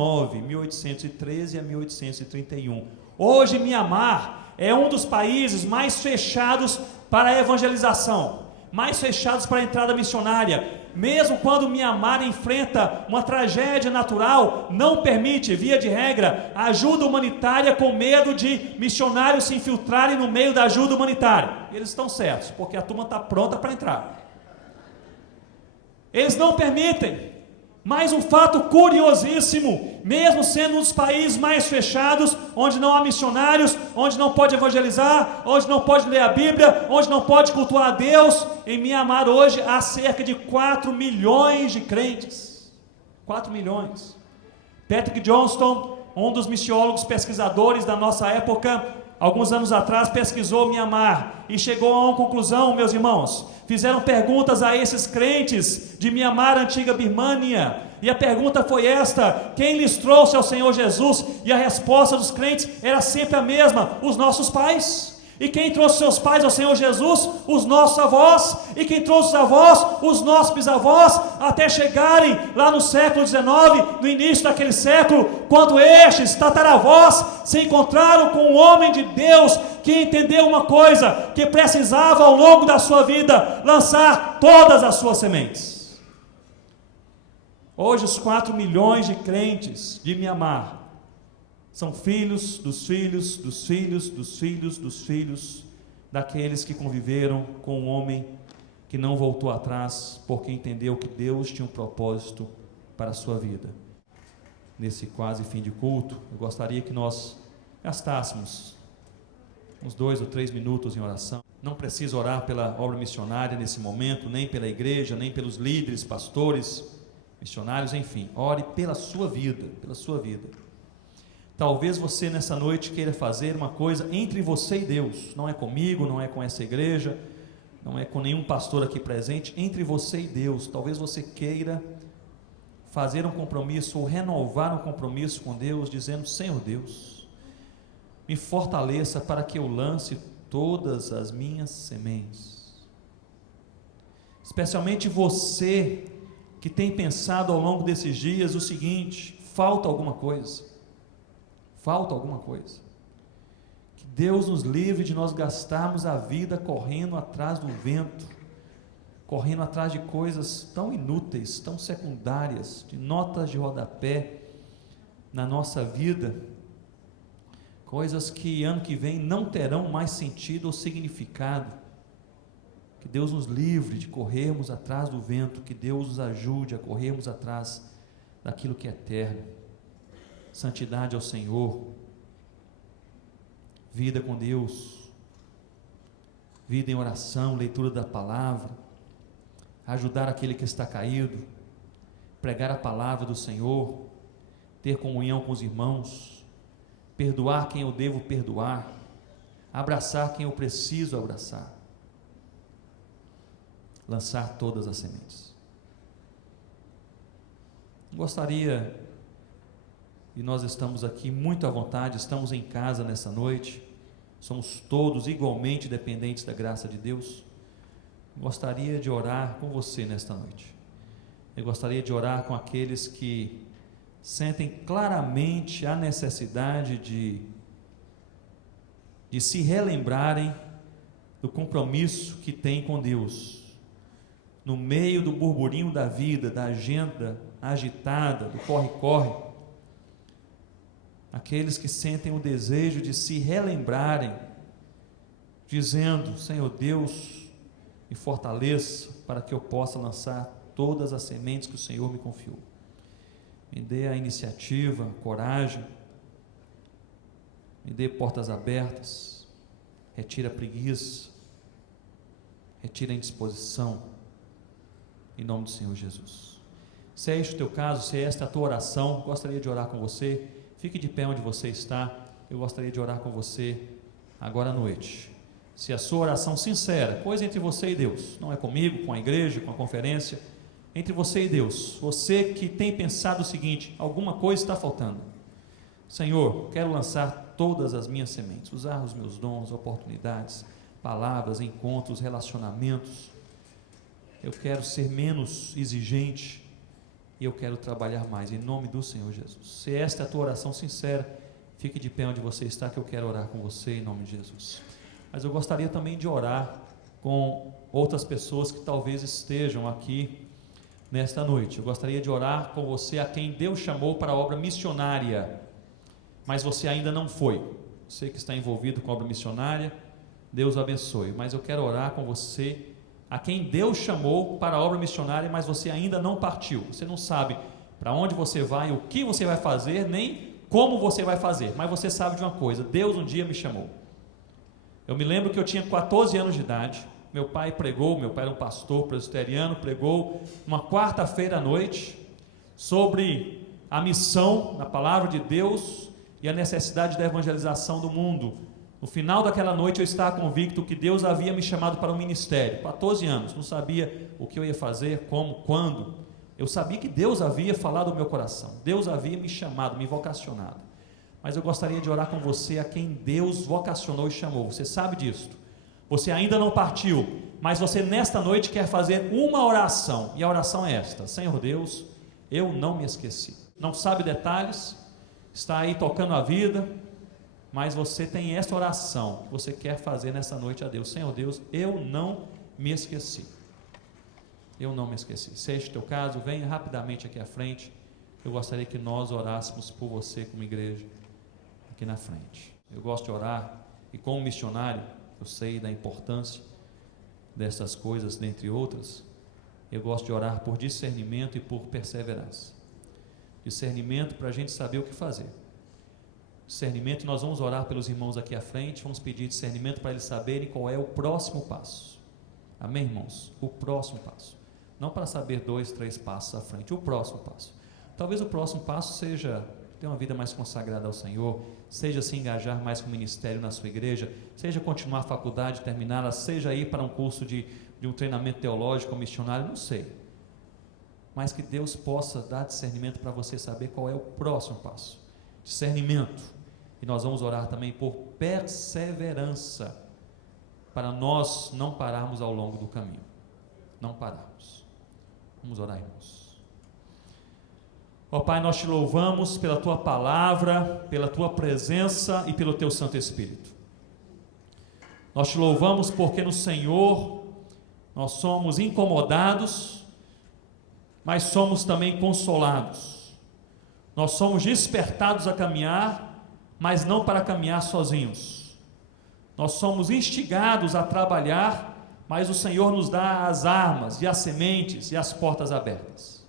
1813 a 1831. Hoje Mianmar é um dos países mais fechados para a evangelização, mais fechados para a entrada missionária. Mesmo quando Mianmar enfrenta uma tragédia natural, não permite, via de regra, a ajuda humanitária com medo de missionários se infiltrarem no meio da ajuda humanitária. Eles estão certos, porque a turma está pronta para entrar. Eles não permitem. Mas um fato curiosíssimo, mesmo sendo um dos países mais fechados, onde não há missionários, onde não pode evangelizar, onde não pode ler a Bíblia, onde não pode cultuar a Deus, em Mianmar hoje há cerca de 4 milhões de crentes. 4 milhões. Patrick Johnston, um dos missiólogos pesquisadores da nossa época, alguns anos atrás pesquisou Mianmar e chegou a uma conclusão, meus irmãos. Fizeram perguntas a esses crentes de Mianmar, antiga Birmânia, e a pergunta foi esta: quem lhes trouxe ao Senhor Jesus? E a resposta dos crentes era sempre a mesma: os nossos pais. E quem trouxe seus pais ao Senhor Jesus? Os nossos avós. E quem trouxe os avós? Os nossos bisavós, até chegarem lá no século XIX, no início daquele século, quando estes tataravós se encontraram com um homem de Deus que entendeu uma coisa, que precisava ao longo da sua vida lançar todas as suas sementes. Hoje os 4 milhões de crentes de Mianmar são filhos dos filhos dos filhos dos filhos dos filhos daqueles que conviveram com um homem que não voltou atrás, porque entendeu que Deus tinha um propósito para a sua vida. Nesse quase fim de culto, eu gostaria que nós gastássemos uns 2 ou 3 minutos em oração. Não precisa orar pela obra missionária nesse momento, nem pela igreja, nem pelos líderes, pastores, missionários, enfim. Ore pela sua vida, pela sua vida. Talvez você nessa noite queira fazer uma coisa entre você e Deus. Não é comigo, não é com essa igreja, não é com nenhum pastor aqui presente. Entre você e Deus. Talvez você queira fazer um compromisso ou renovar um compromisso com Deus, dizendo: Senhor Deus, me fortaleça para que eu lance todas as minhas sementes. Especialmente você que tem pensado ao longo desses dias o seguinte: falta alguma coisa. Falta alguma coisa. Que Deus nos livre de nós gastarmos a vida correndo atrás do vento, correndo atrás de coisas tão inúteis, tão secundárias, de notas de rodapé na nossa vida, coisas que ano que vem não terão mais sentido ou significado. Que Deus nos livre de corrermos atrás do vento, que Deus nos ajude a corrermos atrás daquilo que é eterno. Santidade ao Senhor, vida com Deus, vida em oração, leitura da palavra, ajudar aquele que está caído, pregar a palavra do Senhor, ter comunhão com os irmãos, perdoar quem eu devo perdoar, abraçar quem eu preciso abraçar, lançar todas as sementes. Gostaria, e nós estamos aqui muito à vontade, estamos em casa nessa noite, somos todos igualmente dependentes da graça de Deus. Gostaria de orar com você nesta noite. Eu gostaria de orar com aqueles que sentem claramente a necessidade de se relembrarem do compromisso que têm com Deus, no meio do burburinho da vida, da agenda agitada, do corre-corre. Aqueles que sentem o desejo de se relembrarem, dizendo: Senhor Deus, me fortaleça para que eu possa lançar todas as sementes que o Senhor me confiou. Me dê a iniciativa, a coragem, me dê portas abertas, retira a preguiça, retira a indisposição, em nome do Senhor Jesus. Se é este o teu caso, se é esta a tua oração, gostaria de orar com você. Fique de pé onde você está, eu gostaria de orar com você agora à noite. Se a sua oração sincera, coisa entre você e Deus, não é comigo, com a igreja, com a conferência, entre você e Deus, você que tem pensado o seguinte: alguma coisa está faltando. Senhor, quero lançar todas as minhas sementes, usar os meus dons, oportunidades, palavras, encontros, relacionamentos. Eu quero ser menos exigente e eu quero trabalhar mais, em nome do Senhor Jesus. Se esta é a tua oração sincera, fique de pé onde você está, que eu quero orar com você, em nome de Jesus. Mas eu gostaria também de orar com outras pessoas que talvez estejam aqui nesta noite. Eu gostaria de orar com você a quem Deus chamou para a obra missionária, mas você ainda não foi. Você que está envolvido com a obra missionária, Deus o abençoe. Mas eu quero orar com você a quem Deus chamou para a obra missionária, mas você ainda não partiu. Você não sabe para onde você vai, o que você vai fazer, nem como você vai fazer, mas você sabe de uma coisa: Deus um dia me chamou. Eu me lembro que eu tinha 14 anos de idade, meu pai pregou, meu pai era um pastor presbiteriano, pregou uma quarta-feira à noite sobre a missão na palavra de Deus e a necessidade da evangelização do mundo. No final daquela noite eu estava convicto que Deus havia me chamado para um ministério. 14 anos, não sabia o que eu ia fazer, como, quando. Eu sabia que Deus havia falado ao meu coração, Deus havia me chamado, me vocacionado. Mas eu gostaria de orar com você a quem Deus vocacionou e chamou. Você sabe disso. Você ainda não partiu, mas você nesta noite quer fazer uma oração, e a oração é esta: Senhor Deus, eu não me esqueci. Não sabe detalhes, está aí tocando a vida, mas você tem esta oração que você quer fazer nessa noite a Deus: Senhor Deus, eu não me esqueci. Eu não me esqueci. Se este é o teu caso, venha rapidamente aqui à frente. Eu gostaria que nós orássemos por você como igreja aqui na frente. Eu gosto de orar, e como missionário eu sei da importância dessas coisas, dentre outras. Eu gosto de orar por discernimento e por perseverança. Discernimento para a gente saber o que fazer. Discernimento, nós vamos orar pelos irmãos aqui à frente, vamos pedir discernimento para eles saberem qual é o próximo passo. Amém, irmãos? O próximo passo. Não para saber 2, 3 passos à frente, o próximo passo. Talvez o próximo passo seja ter uma vida mais consagrada ao Senhor, seja se engajar mais com o ministério na sua igreja, seja continuar a faculdade, terminá-la, seja ir para um curso de um treinamento teológico ou missionário, não sei. Mas que Deus possa dar discernimento para você saber qual é o próximo passo. Discernimento. E nós vamos orar também por perseverança, para nós não pararmos ao longo do caminho. Não pararmos. Vamos orar, irmãos. Ó Pai, nós te louvamos pela Tua palavra, pela Tua presença e pelo Teu Santo Espírito. Nós te louvamos porque no Senhor nós somos incomodados, mas somos também consolados. Nós somos despertados a caminhar, mas não para caminhar sozinhos. Nós somos instigados a trabalhar, mas o Senhor nos dá as armas e as sementes e as portas abertas.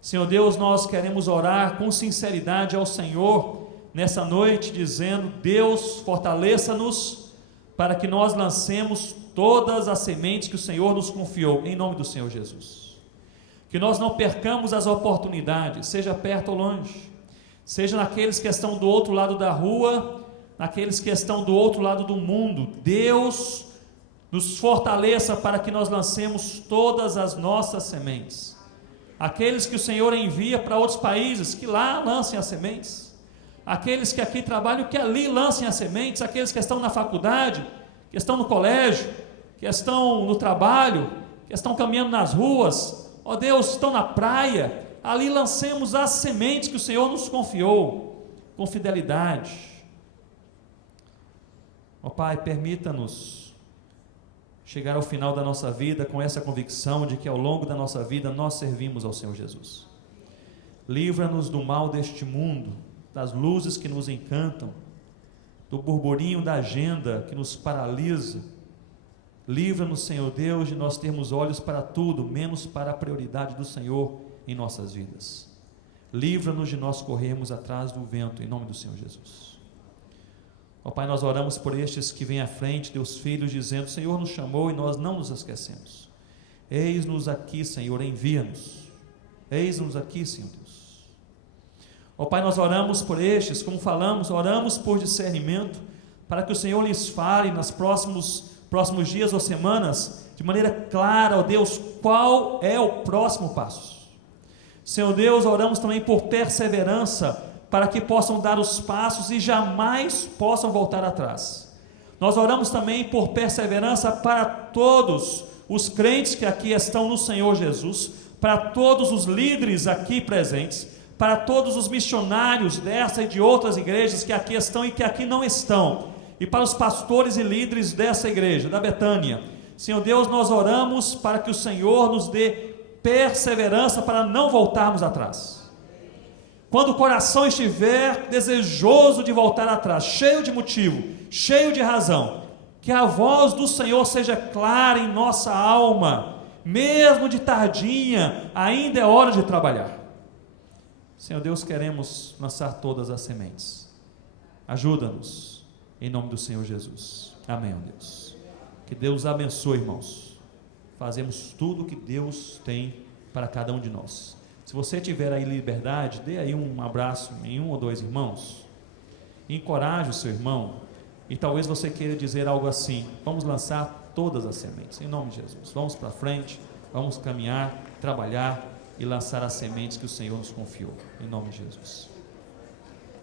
Senhor Deus, nós queremos orar com sinceridade ao Senhor nessa noite, dizendo: Deus, fortaleça-nos para que nós lancemos todas as sementes que o Senhor nos confiou, em nome do Senhor Jesus. Que nós não percamos as oportunidades, seja perto ou longe, seja naqueles que estão do outro lado da rua, naqueles que estão do outro lado do mundo. Deus, nos fortaleça para que nós lancemos todas as nossas sementes. Aqueles que o Senhor envia para outros países, que lá lancem as sementes. Aqueles que aqui trabalham, que ali lancem as sementes. Aqueles que estão na faculdade, que estão no colégio, que estão no trabalho, que estão caminhando nas ruas, ó Deus, estão na praia, ali lancemos as sementes que o Senhor nos confiou, com fidelidade. Ó Pai, permita-nos chegar ao final da nossa vida com essa convicção de que ao longo da nossa vida nós servimos ao Senhor Jesus. Livra-nos do mal deste mundo, das luzes que nos encantam, do burburinho da agenda que nos paralisa. Livra-nos, Senhor Deus, de nós termos olhos para tudo, menos para a prioridade do Senhor em nossas vidas. Livra-nos de nós corrermos atrás do vento, em nome do Senhor Jesus. Ó Pai, nós oramos por estes que vêm à frente, teus filhos, dizendo: o Senhor nos chamou e nós não nos esquecemos. Eis-nos aqui, Senhor, envia-nos. Eis-nos aqui, Senhor Deus. Ó Pai, nós oramos por estes, como falamos, oramos por discernimento, para que o Senhor lhes fale nos próximos dias ou semanas, de maneira clara, ó Deus, qual é o próximo passo. Senhor Deus, oramos também por perseverança, para que possam dar os passos e jamais possam voltar atrás. Nós oramos também por perseverança para todos os crentes que aqui estão no Senhor Jesus, para todos os líderes aqui presentes, para todos os missionários dessa e de outras igrejas que aqui estão e que aqui não estão, e para os pastores e líderes dessa igreja, da Betânia. Senhor Deus, nós oramos para que o Senhor nos dê perseverança para não voltarmos atrás. Quando o coração estiver desejoso de voltar atrás, cheio de motivo, cheio de razão, que a voz do Senhor seja clara em nossa alma, mesmo de tardinha, ainda é hora de trabalhar. Senhor Deus, queremos lançar todas as sementes. Ajuda-nos, em nome do Senhor Jesus. Amém, ó Deus. Que Deus abençoe, irmãos. Fazemos tudo o que Deus tem para cada um de nós. Se você tiver aí liberdade, dê aí um abraço em um ou dois irmãos. Encoraje o seu irmão. E talvez você queira dizer algo assim: vamos lançar todas as sementes, em nome de Jesus. Vamos para frente, vamos caminhar, trabalhar e lançar as sementes que o Senhor nos confiou, em nome de Jesus.